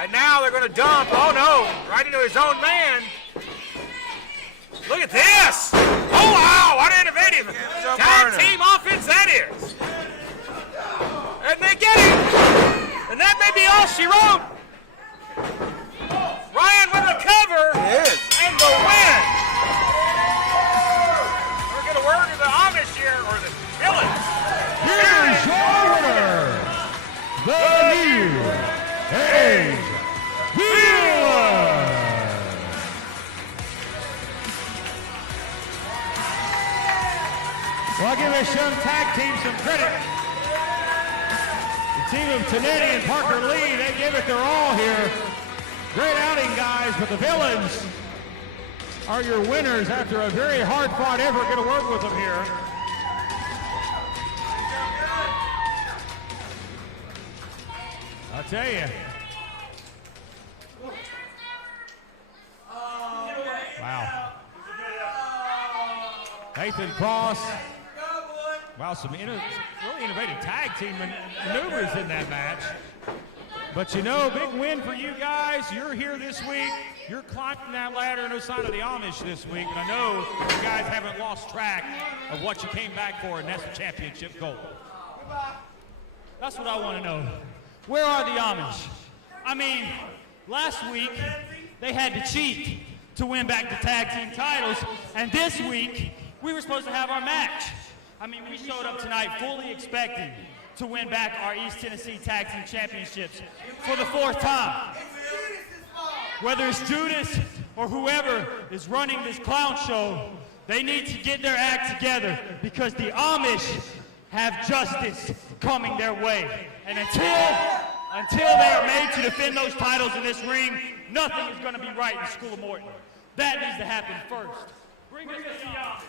And now they're going to dump, oh no, right into his own man. Look at this. Oh wow, what innovative tag team offense that is. And they get it. And that may be all she wrote. Ryan with the cover. It is. And the win. We're going to word to the Amish here, or the villains. Here's your winner, the New Age Villains. Well, I'll give this young tag team some credit. team of Tanetti and Parker Lee, they give it their all here. Great outing, guys, but the Villains are your winners after a very hard-fought effort. Going to work with them here. I'll tell you. Wow. Nathan Cross. Wow, some really innovative tag team maneuvers in that match. But you know, big win for you guys. You're here this week. You're climbing that ladder, no sign of the Amish this week. And I know you guys haven't lost track of what you came back for, and that's the championship goal. That's what I want to know. Where are the Amish? I mean, last week, they had to cheat to win back the tag team titles. And this week, we were supposed to have our match. I mean, we showed up tonight fully expecting to win back our East Tennessee Tag Team Championships for the 4th time. Whether it's Judas or whoever is running this clown show, they need to get their act together because the Amish have justice coming their way. And until they are made to defend those titles in this ring, nothing is going to be right in the School of Morton. That needs to happen first. Bring us the Amish.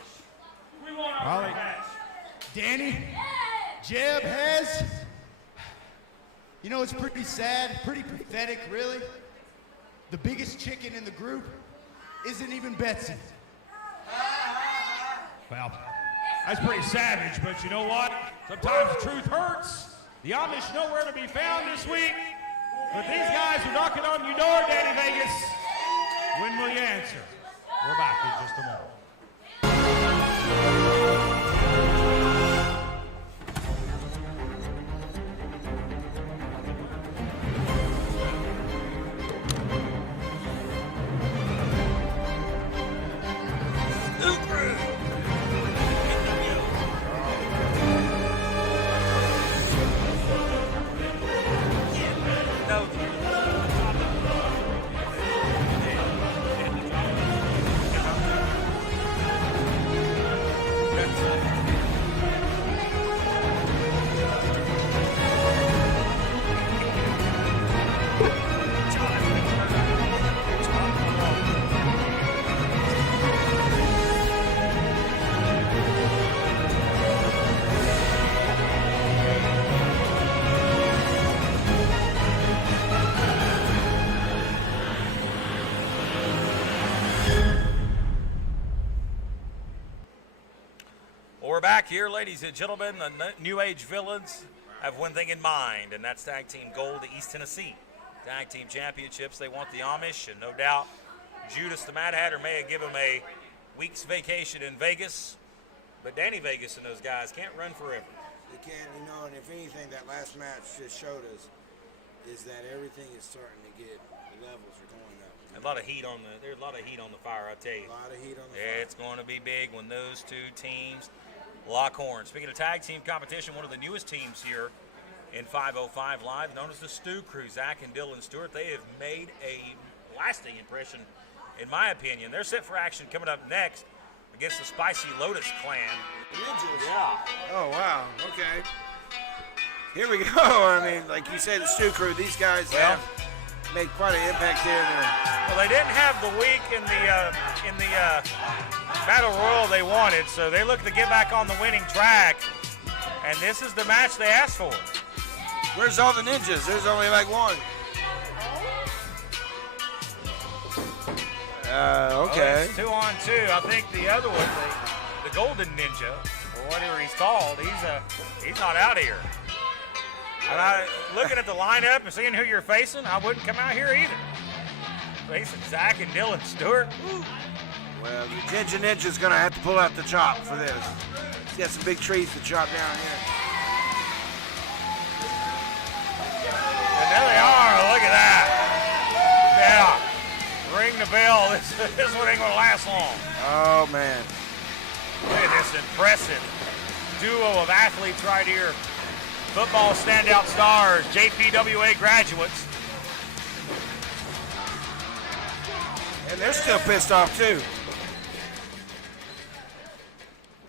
We want our match. Danny, Jeb has, you know, it's pretty sad, pretty pathetic, really. The biggest chicken in the group isn't even Betsy. Well, that's pretty savage, but you know what? Sometimes the truth hurts. The Amish nowhere to be found this week, but these guys are knocking on your door, Danny Vegas. When will you answer? We're back in just a moment. We're back here, ladies and gentlemen. The New Age Villains have one thing in mind, and that's Tag Team Gold, the East Tennessee Tag Team Championships. They want the Amish, and no doubt Judas the Mad Hatter may have given them a week's vacation in Vegas, but Danny Vegas and those guys can't run forever. They can't, you know, and if anything, that last match just showed us is that everything is starting to get, the levels are going up. There's a lot of heat on the fire, I tell you. A lot of heat on the fire. It's going to be big when those two teams lock horns. Speaking of tag team competition, one of the newest teams here in 505 Live, known as the Stew Crew, Zach and Dylan Stewart. They have made a lasting impression, in my opinion. They're set for action coming up next against the Spicy Lotus clan. Yeah. Oh, wow. Okay. Here we go. I mean, like you say, the Stew Crew, these guys have made quite an impact here. Well, they didn't have the week in the Battle Royal they wanted, so they look to get back on the winning track, and this is the match they asked for. Where's all the ninjas? There's only like one. Okay. Well, it's 2-on-2. I think the other one, the Golden Ninja, or whatever he's called, he's not out here. And looking at the lineup and seeing who you're facing, I wouldn't come out here either. Facing Zach and Dylan Stewart. Woo. Well, the Ginger Ninja's going to have to pull out the chop for this. He's got some big trees to chop down here. And there they are. Look at that. Yeah. Ring the bell. This one ain't going to last long. Oh, man. Look at this impressive duo of athletes right here. Football standout stars, JPWA graduates. And they're still pissed off, too.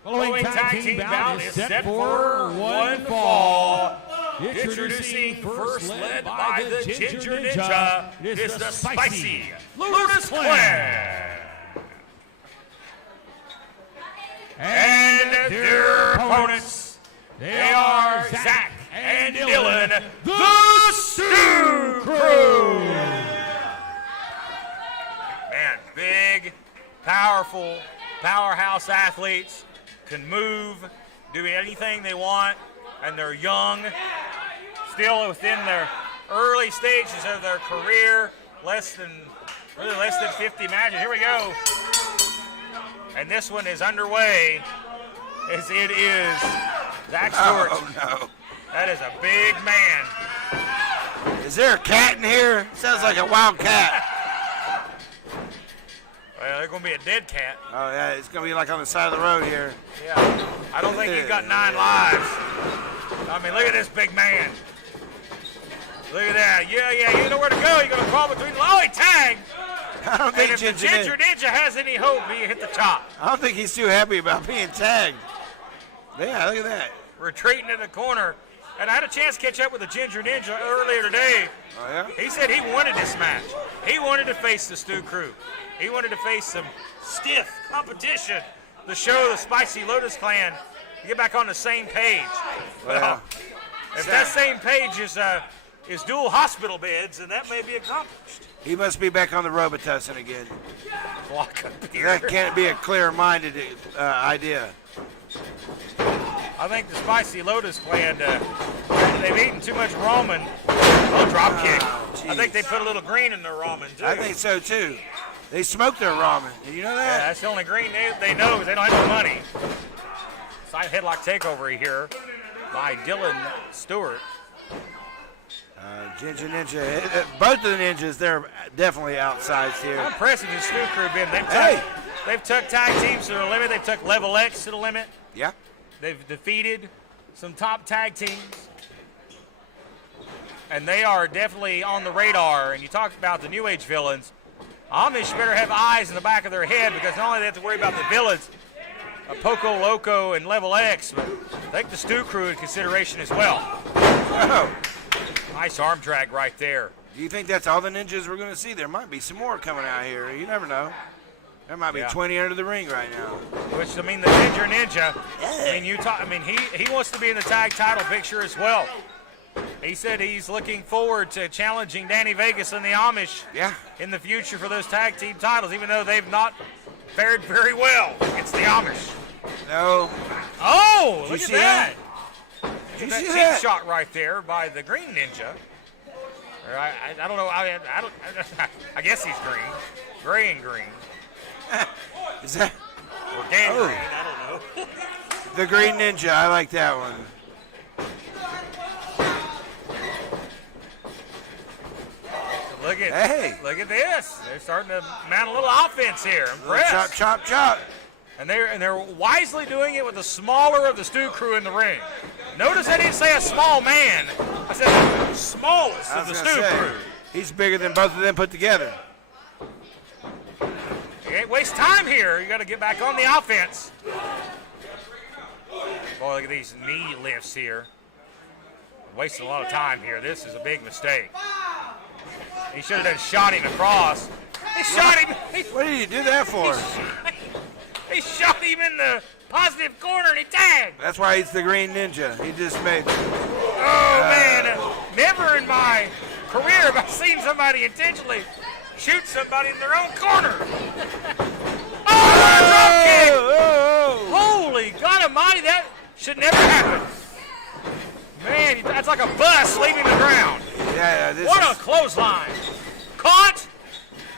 Following tag team bout is set for one fall. Introducing first led by the Ginger Ninja, is the spicy Lotus Clan. And their opponents, they are Zach and Dylan, the Stew Crew. Man, big, powerful, powerhouse athletes, can move, do anything they want, and they're young, still within their early stages of their career, less than 50 matches. Here we go. And this one is underway, as it is Zach Stewart. Oh, no. That is a big man. Is there a cat in here? Sounds like a wild cat. Well, there's going to be a dead cat. Oh, yeah, it's going to be like on the side of the road here. Yeah. I don't think he's got 9 lives. I mean, look at this big man. Look at that. Yeah, you know where to go. You're going to crawl between. Oh, he tagged. I don't think And if the Ginger Ninja has any hope, he hit the top. I don't think he's too happy about being tagged. Yeah, look at that. Retreating in the corner. And I had a chance to catch up with the Ginger Ninja earlier today. Oh, yeah? He said he wanted this match. He wanted to face the Stew Crew. He wanted to face some stiff competition to show the Spicy Lotus Clan to get back on the same page. Well, if that same page is dual hospital beds, then that may be accomplished. He must be back on the Robitussin again. Block up here. That can't be a clear-minded idea. I think the Spicy Lotus Clan, they've eaten too much ramen. Oh, drop kick. I think they put a little green in their ramen, too. I think so, too. They smoke their ramen. Did you know that? Yeah, that's the only green they know, because they don't have no money. Side headlock takeover here by Dylan Stewart. Ginger Ninja, both of the ninjas, they're definitely outsized here. How impressive has Stew Crew been? They've took tag teams to the limit. They've took Level X to the limit. Yeah. They've defeated some top tag teams. And they are definitely on the radar. And you talk about the New Age villains. Amish better have eyes in the back of their head, because not only do they have to worry about the villains, Poco Loco and Level X, but take the Stew Crew in consideration as well. Oh. Nice arm drag right there. Do you think that's all the ninjas we're going to see? There might be some more coming out here. You never know. There might be 20 under the ring right now. Which, I mean, the Ginger Ninja, he wants to be in the tag title picture as well. He said he's looking forward to challenging Danny Vegas and the Amish in the future for those tag team titles, even though they've not fared very well against the Amish. No. Oh, look at that. Did you That see cheap that? shot right there by the Green Ninja. I don't know. I guess he's green. Gray and green. Is that? Or gangrene, I don't know. The Green Ninja, I like that one. Look at this. They're starting to mount a little offense here. Impressed. Chop, chop, chop. And they're wisely doing it with the smaller of the Stew Crew in the ring. Notice I didn't say a small man. I said the smallest of the Stew Crew. He's bigger than both of them put together. You ain't waste time here. You got to get back on the offense. Boy, look at these knee lifts here. Wasting a lot of time here. This is a big mistake. He should have done shot him across. He shot him. What did you do that for? He shot him in the positive corner and he tagged. That's why he's the Green Ninja. He just made. Oh, man. Never in my career have I seen somebody intentionally shoot somebody in their own corner. Oh, drop kick. Holy God almighty, that should never happen. Man, that's like a bus leaving the ground. Yeah, what a clothesline. Caught,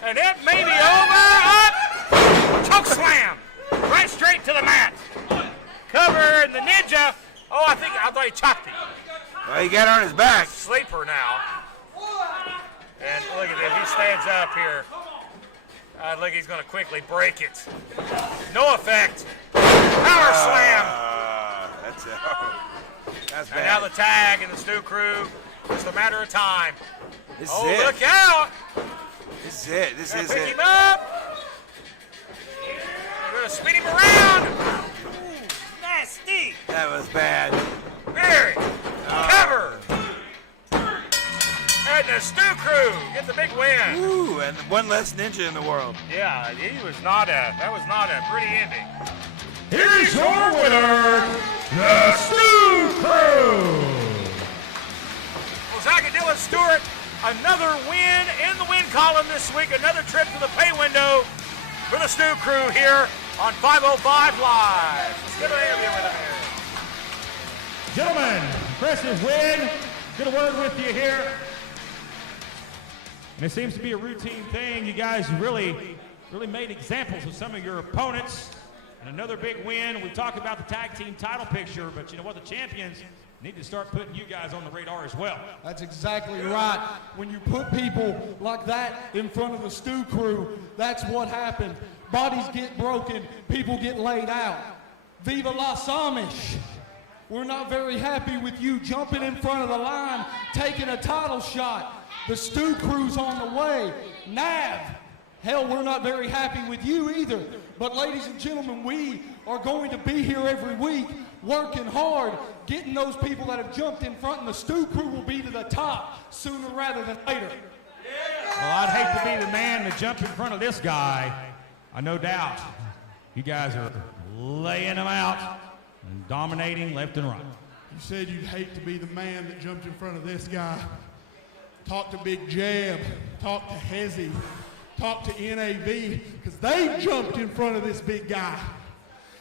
and it may be over. Up. Choke slam. Right straight to the mat. Cover, and the Ninja. Oh, I thought he chopped him. Well, he got on his back. Sleeper now. And look at this. He stands up here. Look, he's going to quickly break it. No effect. Power slam. That's bad. And now the tag and the Stew Crew. Just a matter of time. This is it. Look out. This is it. This is pick it. him up. We're going to spin him around. Ooh, nasty. That was bad. Very. Cover. right, the Stu Crew get the big win. Ooh, and one less ninja in the world. Yeah, that was not a pretty ending. Here's your winner, the Stu Crew. Well, Zach and Dylan Stewart, another win in the win column this week. Another trip to the pay window for the Stu Crew here on 505 Live. Let's get an interview with them here. Gentlemen, impressive win. Get a word with you here. And it seems to be a routine thing. You guys really made examples of some of your opponents. And another big win. We talked about the tag team title picture, but you know what? The champions need to start putting you guys on the radar as well. That's exactly right. When you put people like that in front of the Stu Crew, that's what happened. Bodies get broken, people get laid out. Viva Las Amish. We're not very happy with you jumping in front of the line, taking a title shot. The Stu Crew's on the way. Nav, hell, we're not very happy with you either. But ladies and gentlemen, we are going to be here every week, working hard, getting those people that have jumped in front, and the Stu Crew will be to the top sooner rather than later. Well, I'd hate to be the man to jump in front of this guy. I no doubt you guys are laying them out and dominating left and right. You said you'd hate to be the man that jumped in front of this guy. Talk to Big Jeb, talk to Hezzy, talk to NAV, because they jumped in front of this big guy.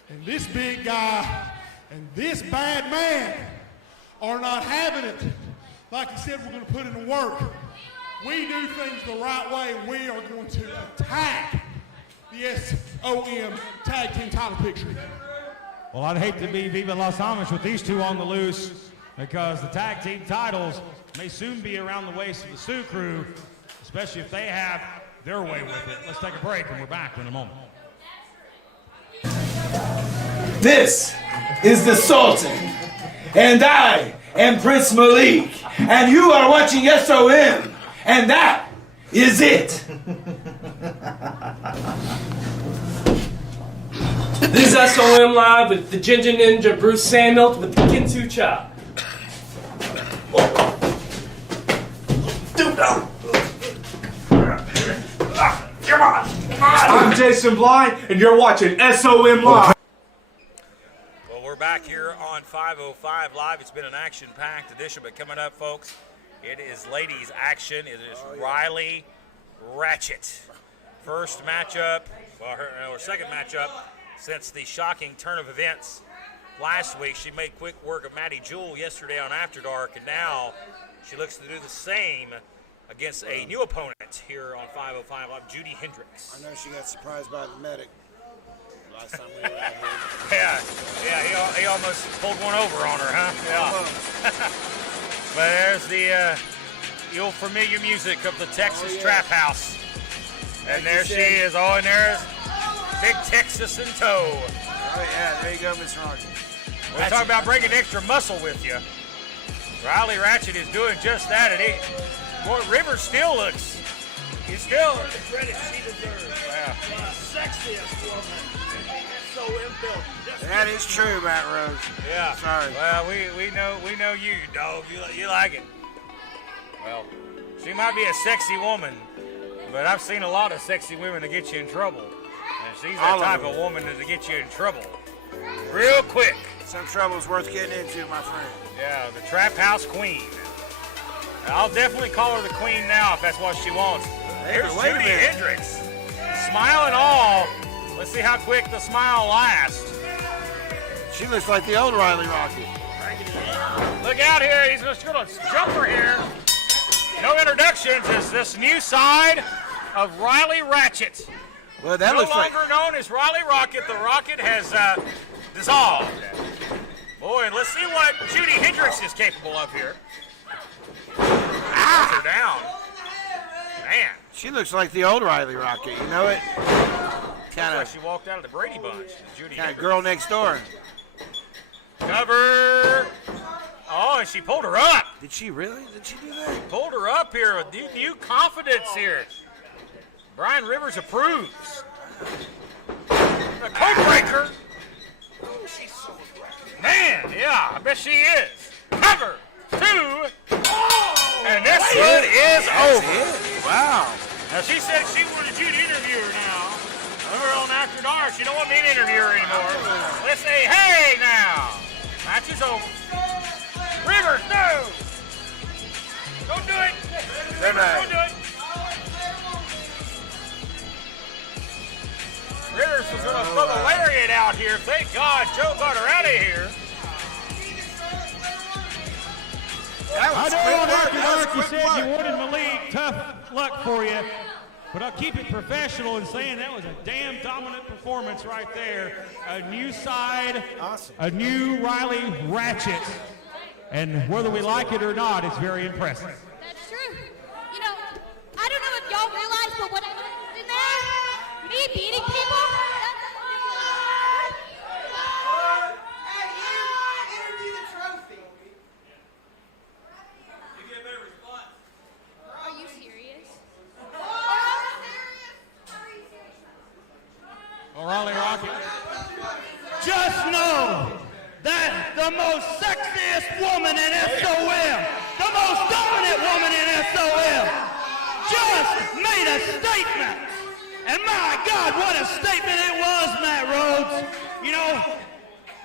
And this big guy and this bad man are not having it. Like I said, we're going to put in the work. We do things the right way, and we are going to attack the SOM tag team title picture. Well, I'd hate to be Viva Las Amish with these two on the loose, because the tag team titles may soon be around the waist of the Stu Crew, especially if they have their way with it. Let's take a break, and we're back in a moment. This is the Sultan, and I am Prince Malik, and you are watching SOM, and that is it. This is SOM Live with the Ginger Ninja Bruce Samuel with the Kintu Chop. Come on! I'm Jason Blythe, and you're watching SOM Live. Well, we're back here on 505 Live. It's been an action-packed edition, but coming up, folks, it is ladies' action. It is Riley Ratchet. First matchup, well, her second matchup since the shocking turn of events last week. She made quick work of Maddie Jewell yesterday on After Dark, and now she looks to do the same against a new opponent here on 505 Live, Judy Hendricks. I know she got surprised by the medic last time we were out here. Yeah, he almost pulled one over on her, huh? Yeah. But there's the old familiar music of the Texas Trap House. And there she is. Oh, and there's Big Texas in tow. Oh, yeah, there you go, Miss Roger. We're talking about bringing extra muscle with you. Riley Ratchet is doing just that. And Rivers still looks, he's still. The credit she deserves. Yeah. The sexiest woman in the SOM building. That is true, Matt Rose. Yeah. Sorry. Well, we know you, dog. You like it. Well, she might be a sexy woman, but I've seen a lot of sexy women that get you in trouble. And she's that type of woman to get you in trouble real quick. Some trouble's worth getting into, my friend. Yeah, the Trap House Queen. I'll definitely call her the Queen now if that's what she wants. Here's wait a Judy minute. Hendricks. Smile and all. Let's see how quick the smile lasts. She looks like the old Riley Rocket. Look out here. He's just going to jump her here. No introductions. Is this new side of Riley Ratchet. Well, that no looks like longer known as Riley Rocket. The Rocket has dissolved. Boy, and let's see what Judy Hendricks is capable of here. Her down. Man. she looks like the old Riley Rocket. You know it? Kind Like of she walked out of the Brady Bunch. Judy Hendricks. girl next door. Cover. Oh, and she pulled her up. Did she really? Did she do that? Pulled her up here with new confidence here. Brian Rivers approves. The code breaker. Man, yeah, I bet she is. Cover. 2. And this one is over. Wow. Now, she said she wanted you to interview her now. We're on After Dark. She don't want me to interview her anymore. Let's say, hey, now. Match is over. Rivers, no. Don't do it. Rivers, don't do it. Rivers was going to throw the lariat out here. Thank God Joe got her out of here. I know on After Dark you said you wanted Malik. Tough luck for you. But I'll keep it professional in saying that was a damn dominant performance right there. A new side, Awesome. a new Riley Ratchet. And whether we like it or not, it's very impressive. That's true. You know, I don't know if y'all realize, but when I was in there, me beating people, are you serious? O'Reilly Rocket. Just know that the most sexiest woman in SOM, the most dominant woman in SOM, just made a statement. And my God, what a statement it was, Matt Rhodes. You know,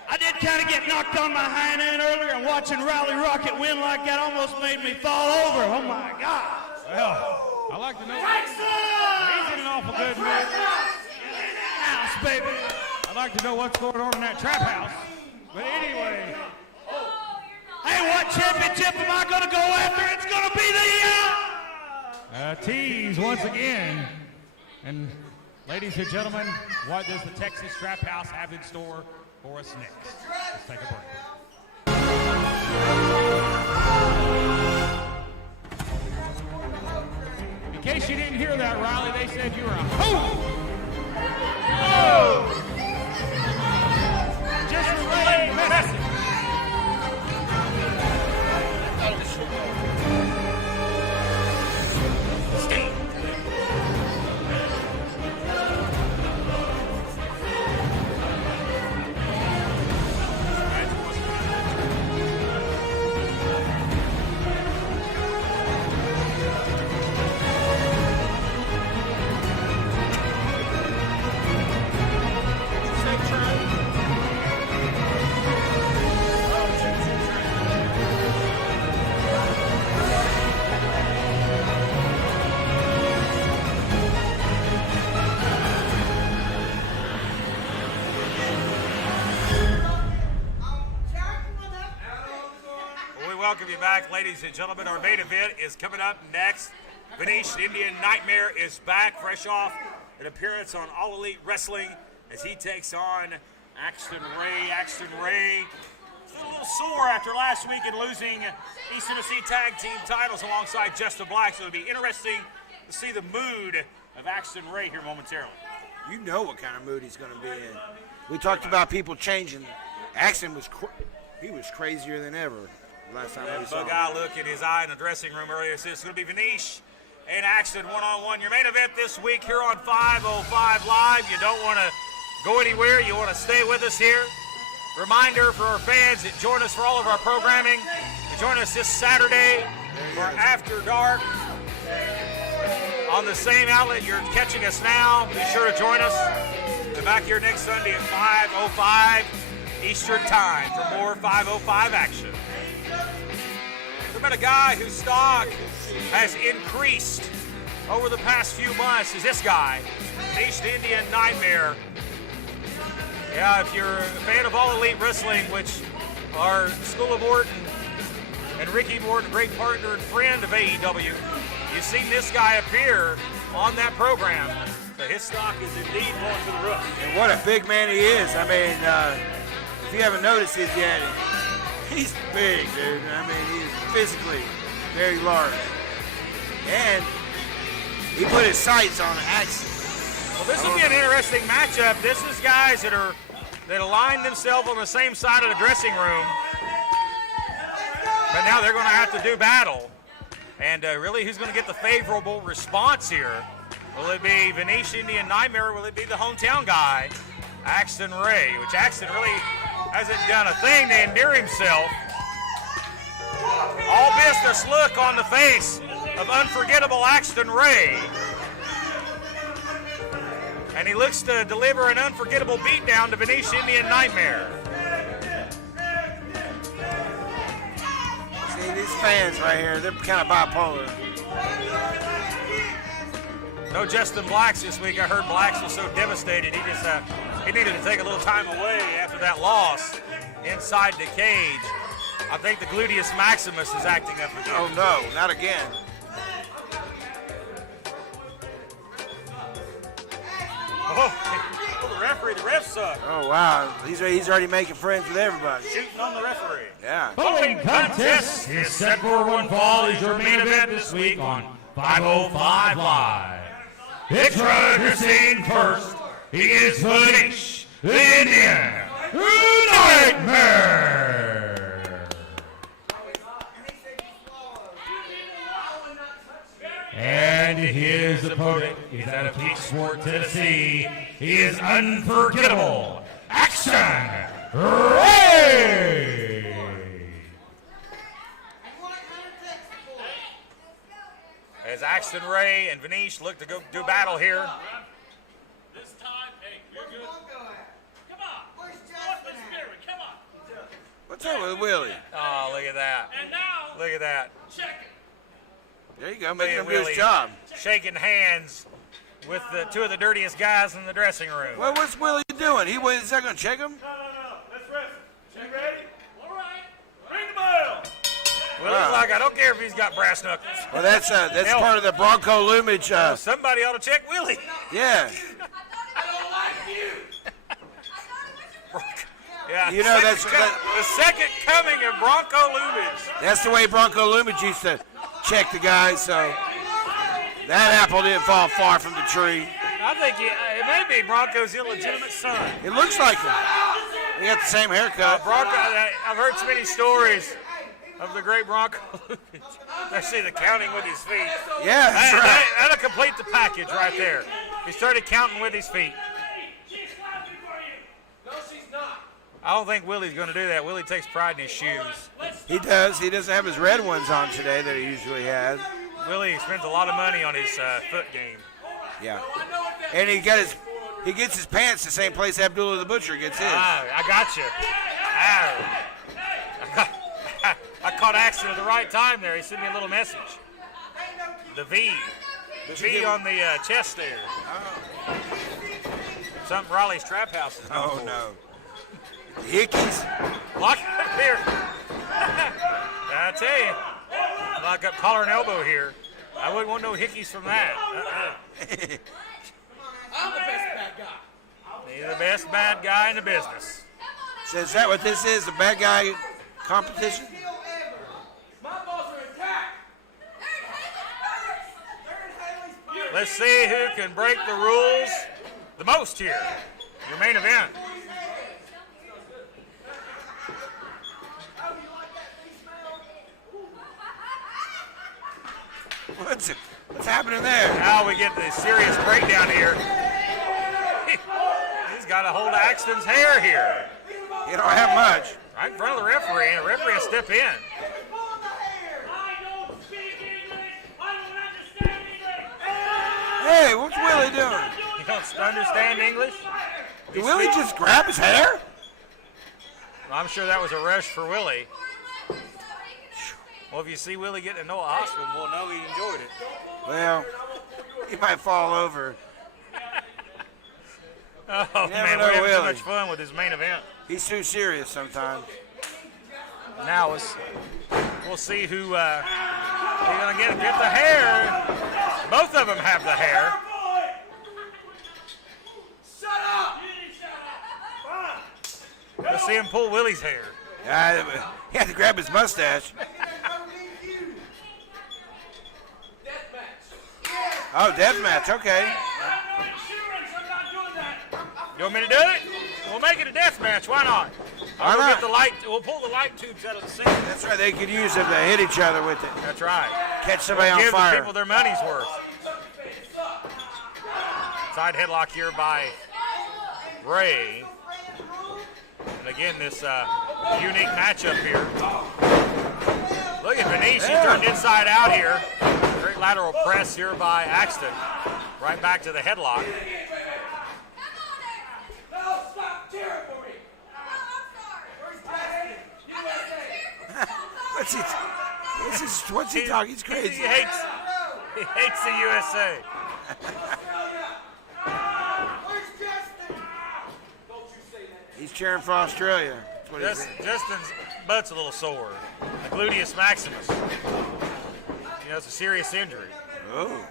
I did kind of get knocked on my hind end earlier, and watching Riley Rocket win like that almost made me fall over. Oh my God. Well, I like to know he's in an awful good mood. House, baby. I'd like to know what's going on in that trap house. But anyway. Hey, what championship am I going to go after? It's going to be the Tease once again. And ladies and gentlemen, what does the Texas Trap House have in store for us next? Let's take a break. In case you didn't hear that, Riley, they said you were a hoe. Oh! Just relaying the message. Welcome you back, ladies and gentlemen. Our main event is coming up next. Venetian Indian Nightmare is back, fresh off an appearance on All Elite Wrestling as he takes on Axton Ray. Axton Ray is a little sore after last week in losing East Tennessee Tag Team titles alongside Justin Black, so it'll be interesting to see the mood of Axton Ray here momentarily. You know what kind of mood he's going to be in. We talked about people changing. Axton was he was crazier than ever. Last time that bug eye look in his eye in the dressing room earlier says it's going to be Vanish and Axton one-on-one. Your main event this week here on 505 Live. You don't want to go anywhere. You want to stay with us here. Reminder for our fans that join us for all of our programming. You join us this Saturday for After Dark on the same outlet you're catching us now. Be sure to join us. We're back here next Sunday at 5:05 Eastern Time for more 505 action. About a guy whose stock has increased over the past few months is this guy, East Indian Nightmare. Yeah, if you're a fan of All Elite Wrestling, which our School of Morton and Ricky Morton, great partner and friend of AEW, you've seen this guy appear on that program. So his stock is indeed going to the roof. And what a big man he is. I mean, if you haven't noticed it yet, he's big, dude. I mean, he's physically very large. And he put his sights on Axton. Well, this will be an interesting matchup. This is guys that align themselves on the same side of the dressing room. But now they're going to have to do battle. And really, who's going to get the favorable response here? Will it be Venetian Indian Nightmare, or will it be the hometown guy, Axton Ray? Which Axton really hasn't done a thing to endear himself All business look on the face of unforgettable Axton Ray. And he looks to deliver an unforgettable beatdown to Venetian Indian Nightmare. See, these fans right here, they're kind of bipolar. No Justin Blacks this week. I heard Blacks was so devastated. He needed to take a little time away after that loss inside the cage. I think the gluteus maximus is acting up again. Oh no, not again. Oh, the referee, the ref suck. Oh wow, he's already making friends with everybody. Shooting on the referee. Yeah. Bowling contest is set for one fall is your main event this week on 505 Live. Introducing first, he is Venetian the Indian Nightmare. And his opponent is out of Peachport, Tennessee. He is unforgettable. Action! Ray! As Axton Ray and Vanish look to go do battle here. This time, hey, you're good. Come on. Where's the spirit? Come on. What's up with Willie? Oh, look at that. And now, Look at that. check it. There you go, making him do Willie his job. shaking hands with the two of the dirtiest guys in the dressing room. Well, what's Willie doing? Is that going to check him? No. Let's rest. You ready? All right. Ring the bell. Willie's like, I don't care if he's got brass knuckles. Well, that's part of the Bronco Lumage. Somebody ought to check Willie. Yeah. I don't like you. Yeah, You know, the second coming of Bronco Lumage. That's the way Bronco Lumage used to check the guys. So that apple didn't fall far from the tree. I think it may be Bronco's illegitimate son. It looks like him. He got the same haircut. Bronco. I've heard so many stories of the great Bronco Lumage. Especially the counting with his feet. Yeah, that's right. That'll complete the package right there. He started counting with his feet. She's clapping for you. No, she's not. I don't think Willie's going to do that. Willie takes pride in his shoes. He does. He doesn't have his red ones on today that he usually has. Willie spends a lot of money on his foot game. Yeah. And he gets his pants the same place Abdullah the Butcher gets his. I got you. I caught Axton at the right time there. He sent me a little message. The V. The V on the chest there. Something Raleigh's Trap House is known for. No. Hickeys. Lock it up here. I tell you. Lock up collar and elbow here. I wouldn't want no hickeys from that. I'm the best bad guy. He's the best bad guy in the business. So is that what this is? The bad guy competition? My balls are intact. Let's see who can break the rules the most here. Your main event. What's happening there? Now we get the serious breakdown here. He's got a hold of Axton's hair here. You don't have much. Right in front of the referee, and the referee will step in. I don't speak English. I don't understand English. Hey, what's Willie doing? You don't understand English? Did Willie just grab his hair? I'm sure that was a rush for Willie. Well, if you see Willie getting to know a hospital, we'll know he enjoyed it. Well, he might fall over. Oh, You never man, know we're having so Willie. much fun with his main event. He's too serious sometimes. Now we'll see who's going to get the hair. Both of them have the hair. Shut up. Let's see him pull Willie's hair. He had to grab his mustache. Oh, deathmatch, okay. You want me to do it? We'll make it a death match. Why not? Why not? We'll pull the light tubes out of the sink. That's right, they could use them to hit each other with it. That's right. Catch somebody on Give the fire. people their money's worth. Side headlock here by Ray. And again, this unique matchup here. Look Look at Vanish. He turned inside out here. Great lateral press here by Axton. Right back to the headlock. What's he talking? He's crazy. He hates the USA. He's cheering for Australia. That's what he's saying. Justin's butt's a little sore. The gluteus maximus. It's a serious injury. Oh.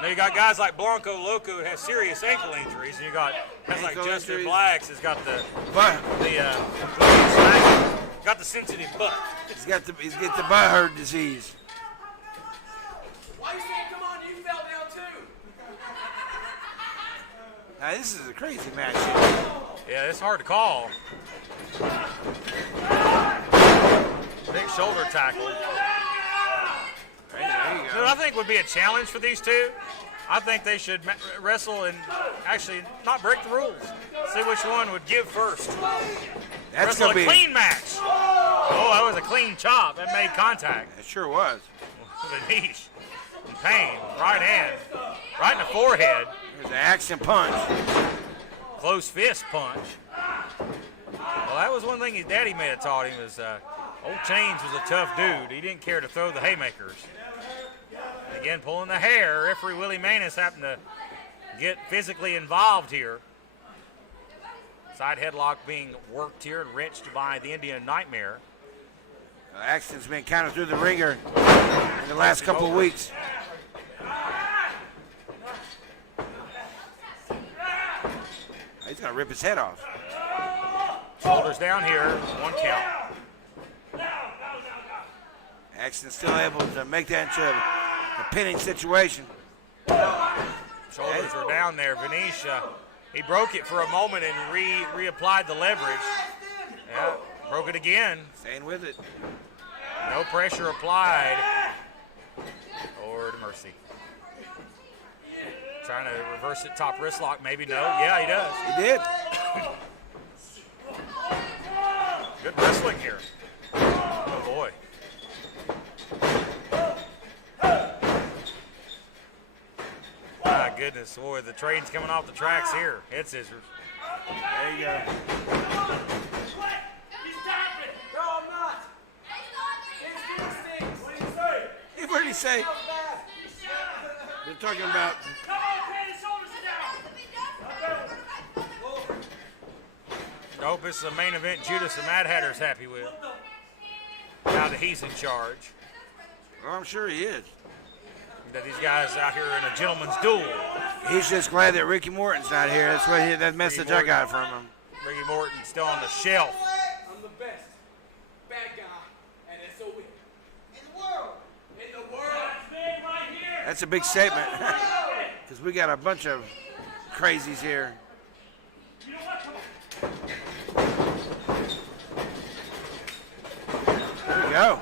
Now you got guys like Blanco Loco who have serious ankle injuries, and you got guys like Justin Blacks has got the gluteus maximus, got the sensitive butt. He's got the butt hurt disease. Why you saying, come on, you fell down too? Now this is a crazy match. Yeah, it's hard to call. Big shoulder tackle. There you So go. I think would be a challenge for these two. I think they should wrestle and actually not break the rules. See which one would give first. That's Wrestle gonna a be clean match. Oh, that was a clean chop. That made contact. It sure was. The niche. Pain. Right hand. Right in the forehead. There's an action punch. Close fist punch. Well, that was one thing his daddy may have taught him is old Chains was a tough dude. He didn't care to throw the haymakers. And again, pulling the hair. Referee Willie Manus happened to get physically involved here. Side headlock being worked here and wrenched by the Indian Nightmare. Axton's been kind of through the ringer in the last couple of weeks. He's going to rip his head off. Shoulders down here, 1 count. Axton's still able to make that into a pinning situation. Shoulders are down there. Venetia, he broke it for a moment and reapplied the leverage. Yeah, broke it again. Staying with it. No pressure applied. Lord mercy. Trying to reverse it, top wrist lock, maybe no. Yeah, he does. He did. Good wrestling here. Oh boy. My goodness, boy, the train's coming off the tracks here. Head scissors. There you go. What did he say? They're talking about. I hope this is a main event Judas the Mad Hatter's happy with. Now that he's in charge. Well, I'm sure he is. That these guys out here in a gentleman's duel. He's just glad that Ricky Morton's not here. That's what that message I got from him. Ricky Morton still on the shelf. I'm the best bad guy at SOM. In the world. In the world. That's me right here. That's a big statement. Because we got a bunch of crazies here. There we go.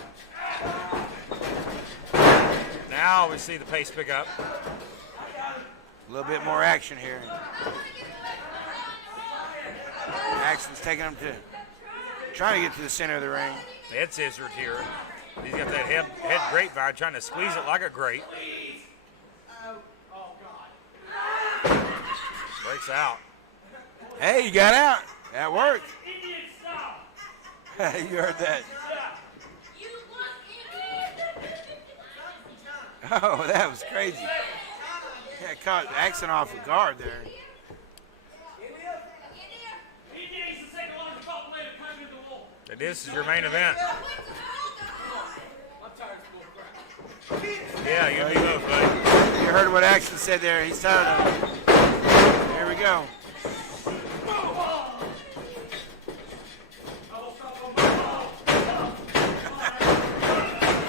Now we see the pace pick up. A little bit more action here. Axton's taking him to, trying to get to the center of the ring. Head scissored here. He's got that head grapevine trying to squeeze it like a grape. Breaks out. Hey, you got out. That worked. You heard that. Oh, that was crazy. Yeah, caught Axton off the guard there. And this is your main event. Yeah, you can move, buddy. You heard what Axton said there. He's tired of it. Here we go.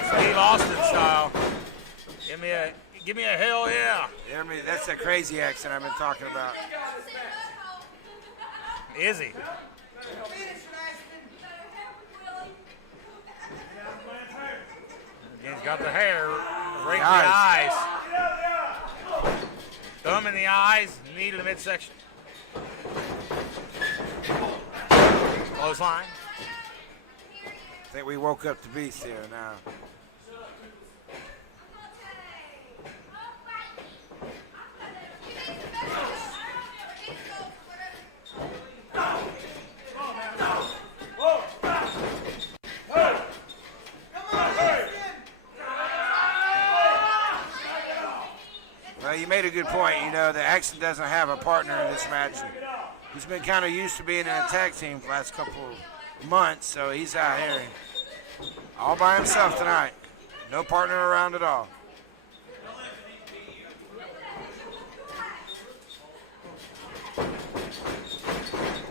Steve Austin style. Give me a hell yeah. I mean, that's the crazy accent I've been talking about. Is he? He's got the hair, right in the eyes. Thumb in the eyes, knee to the midsection. Clothesline. I think we woke up the beast here now. Well, you made a good point. You know, the Axton doesn't have a partner in this match. He's been kind of used to being in a tag team for the last couple of months, so he's out here all by himself tonight. No partner around at all.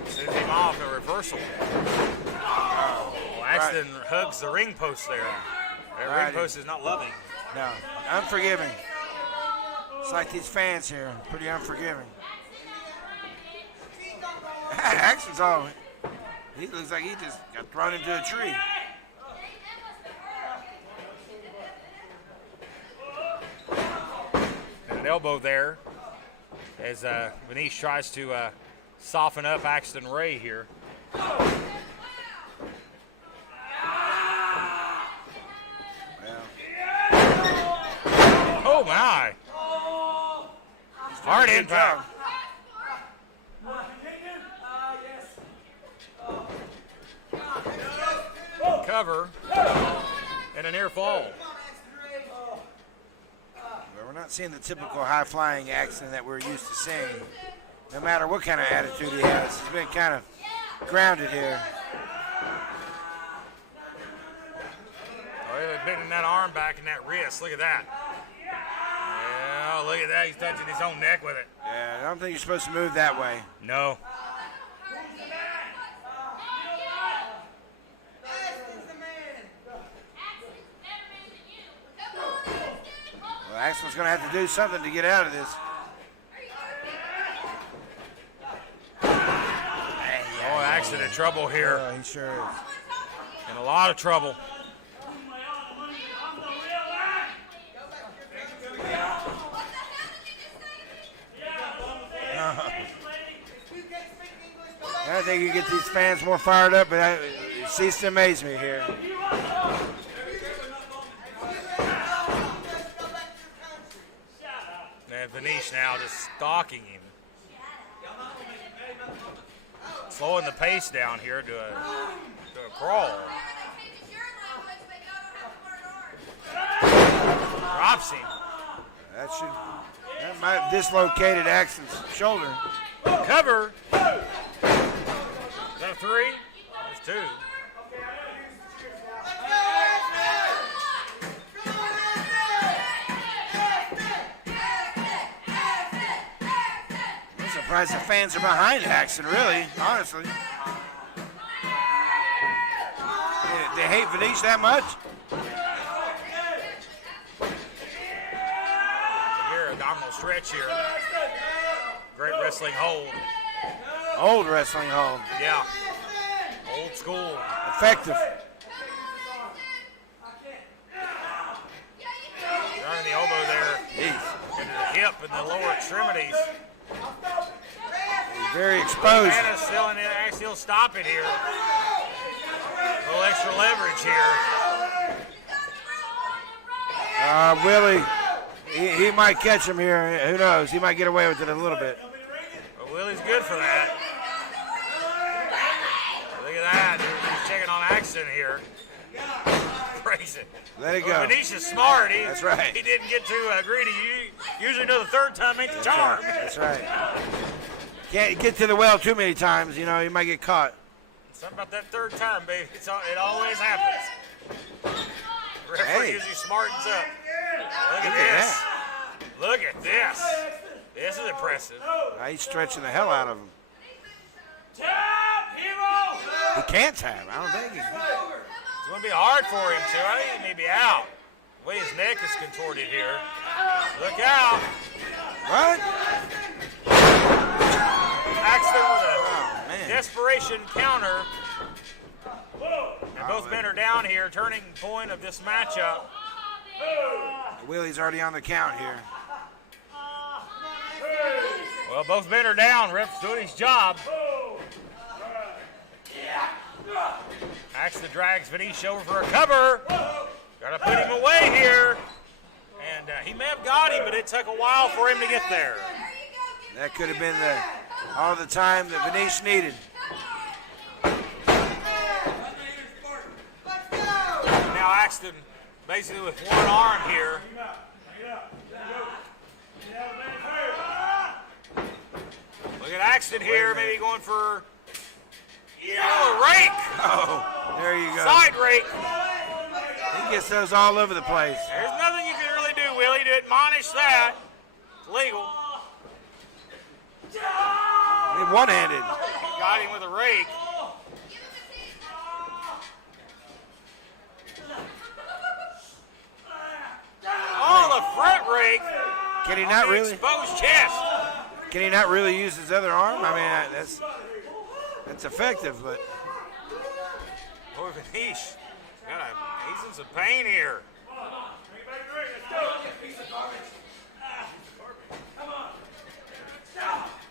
Sends him off a reversal. Well, Axton hugs the ring post there. That ring post is not loving. No, unforgiving. It's like these fans here, pretty unforgiving. Axton's all, he looks like he just got thrown into a tree. And an elbow there as Vanish tries to soften up Axton Ray here. Oh my! Hard impact. Cover and a near fall. Well, we're not seeing the typical high-flying Axton that we're used to seeing. No matter what kind of attitude he has, he's been kind of grounded here. Oh, he's bending that arm back and that wrist. Look at that. Yeah, look at that. He's touching his own neck with it. Yeah, I don't think you're supposed to move that way. No. Well, Axton's going to have to do something to get out of this. Oh, Axton in trouble here. Yeah, he sure is. In a lot of trouble. I think you get these fans more fired up, but it ceased to amaze me here. And Vanish now just stalking him. Slowing the pace down here to a crawl. Drops him. That might have dislocated Axton's shoulder. Cover. Is that a 3? That's 2. I'm surprised the fans are behind Axton, really, honestly. They hate Vanish that much? Here, abdominal stretch here. Great wrestling hold. Old wrestling hold. Yeah. Old school. Effective. Running the elbow there. Jeez. Into the hip and the lower extremities. He's very exposed. Hannah's still in it. Actually, he'll stop it here. A little extra leverage here. Willie, he might catch him here. Who knows? He might get away with it a little bit. But Willie's good for that. Look at that. He's checking on Axton here. Crazy. Let it go. Well, Vanish is smart. That's right. He didn't get too greedy. You usually know the third time ain't the charm. That's right. Can't get to the well too many times, you know, you might get caught. Something about that third time, baby. It always happens. Referee usually smartens up. Look at this. Look at this. This is impressive. He's stretching the hell out of him. Tap, hero! He can't tap. I don't think It's going to be hard for him, too. I think he may be out. The way his neck is contorted here. Look out. What? Axton with a desperation counter. And both men are down here, turning point of this matchup. Willie's already on the count here. Well, both men are down. Ref's doing his job. Axton drags Vanish over for a cover. Gotta put him away here. And he may have got him, but it took a while for him to get there. That could have been all the time that Vanish needed. Now Axton basically with one arm here. Look at Axton here, maybe going for a rake. Oh, there you go. Side rake. He gets those all over the place. There's nothing you can really do, Willie, to admonish that. It's legal. One-handed. Got him with a rake. Oh, the front rake. Can he not really? Exposed chest. Can he not really use his other arm? I mean, that's effective, but. Boy, Vanish, he's in some pain here.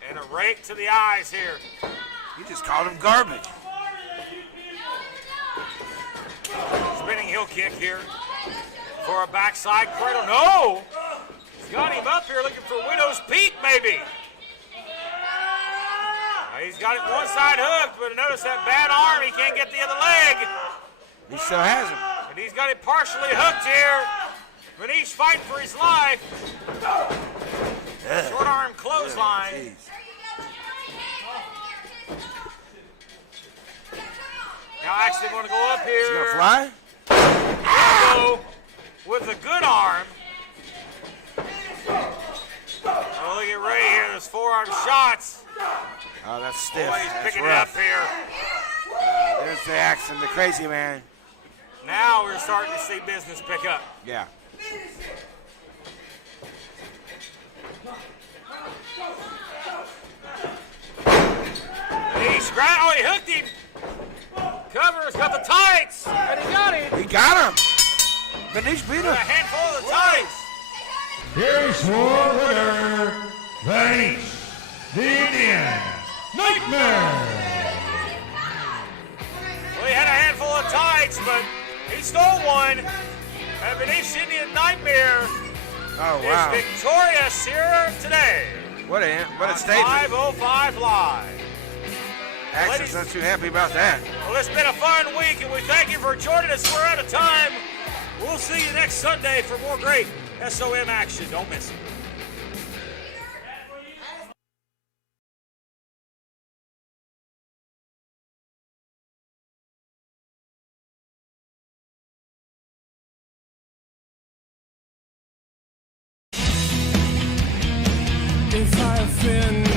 And a rake to the eyes here. You just called him garbage. Spinning heel kick here for a backside cradle. No! He's got him up here looking for Widow's Peak, maybe. He's got it one side hooked, but notice that bad arm, he can't get the other leg. He still has him. And he's got it partially hooked here. Vanish fighting for his life. Short arm clothesline. Now Axton going to go up here. He's going to fly? Fargo with a good arm. Oh, look at Ray here. There's forearm shots. Oh, that's stiff. Boy, he's That's picking rough. it up here. There's the Axton, the crazy man. Now we're starting to see business pick up. Yeah. He hooked him. Covers, got the tights, and he got him. He got him. Vanish beat him. A handful of the tights. Here's your winner, Vanish, the Indian Nightmare. Well, he had a handful of tights, but he stole one. And Vanish Indian Nightmare is victorious here today. What a statement. 505 Live. Axton's not too happy about that. Well, it's been a fun week, and we thank you for joining us. We're out of time. We'll see you next Sunday for more great SOM action. Don't miss it. If I offend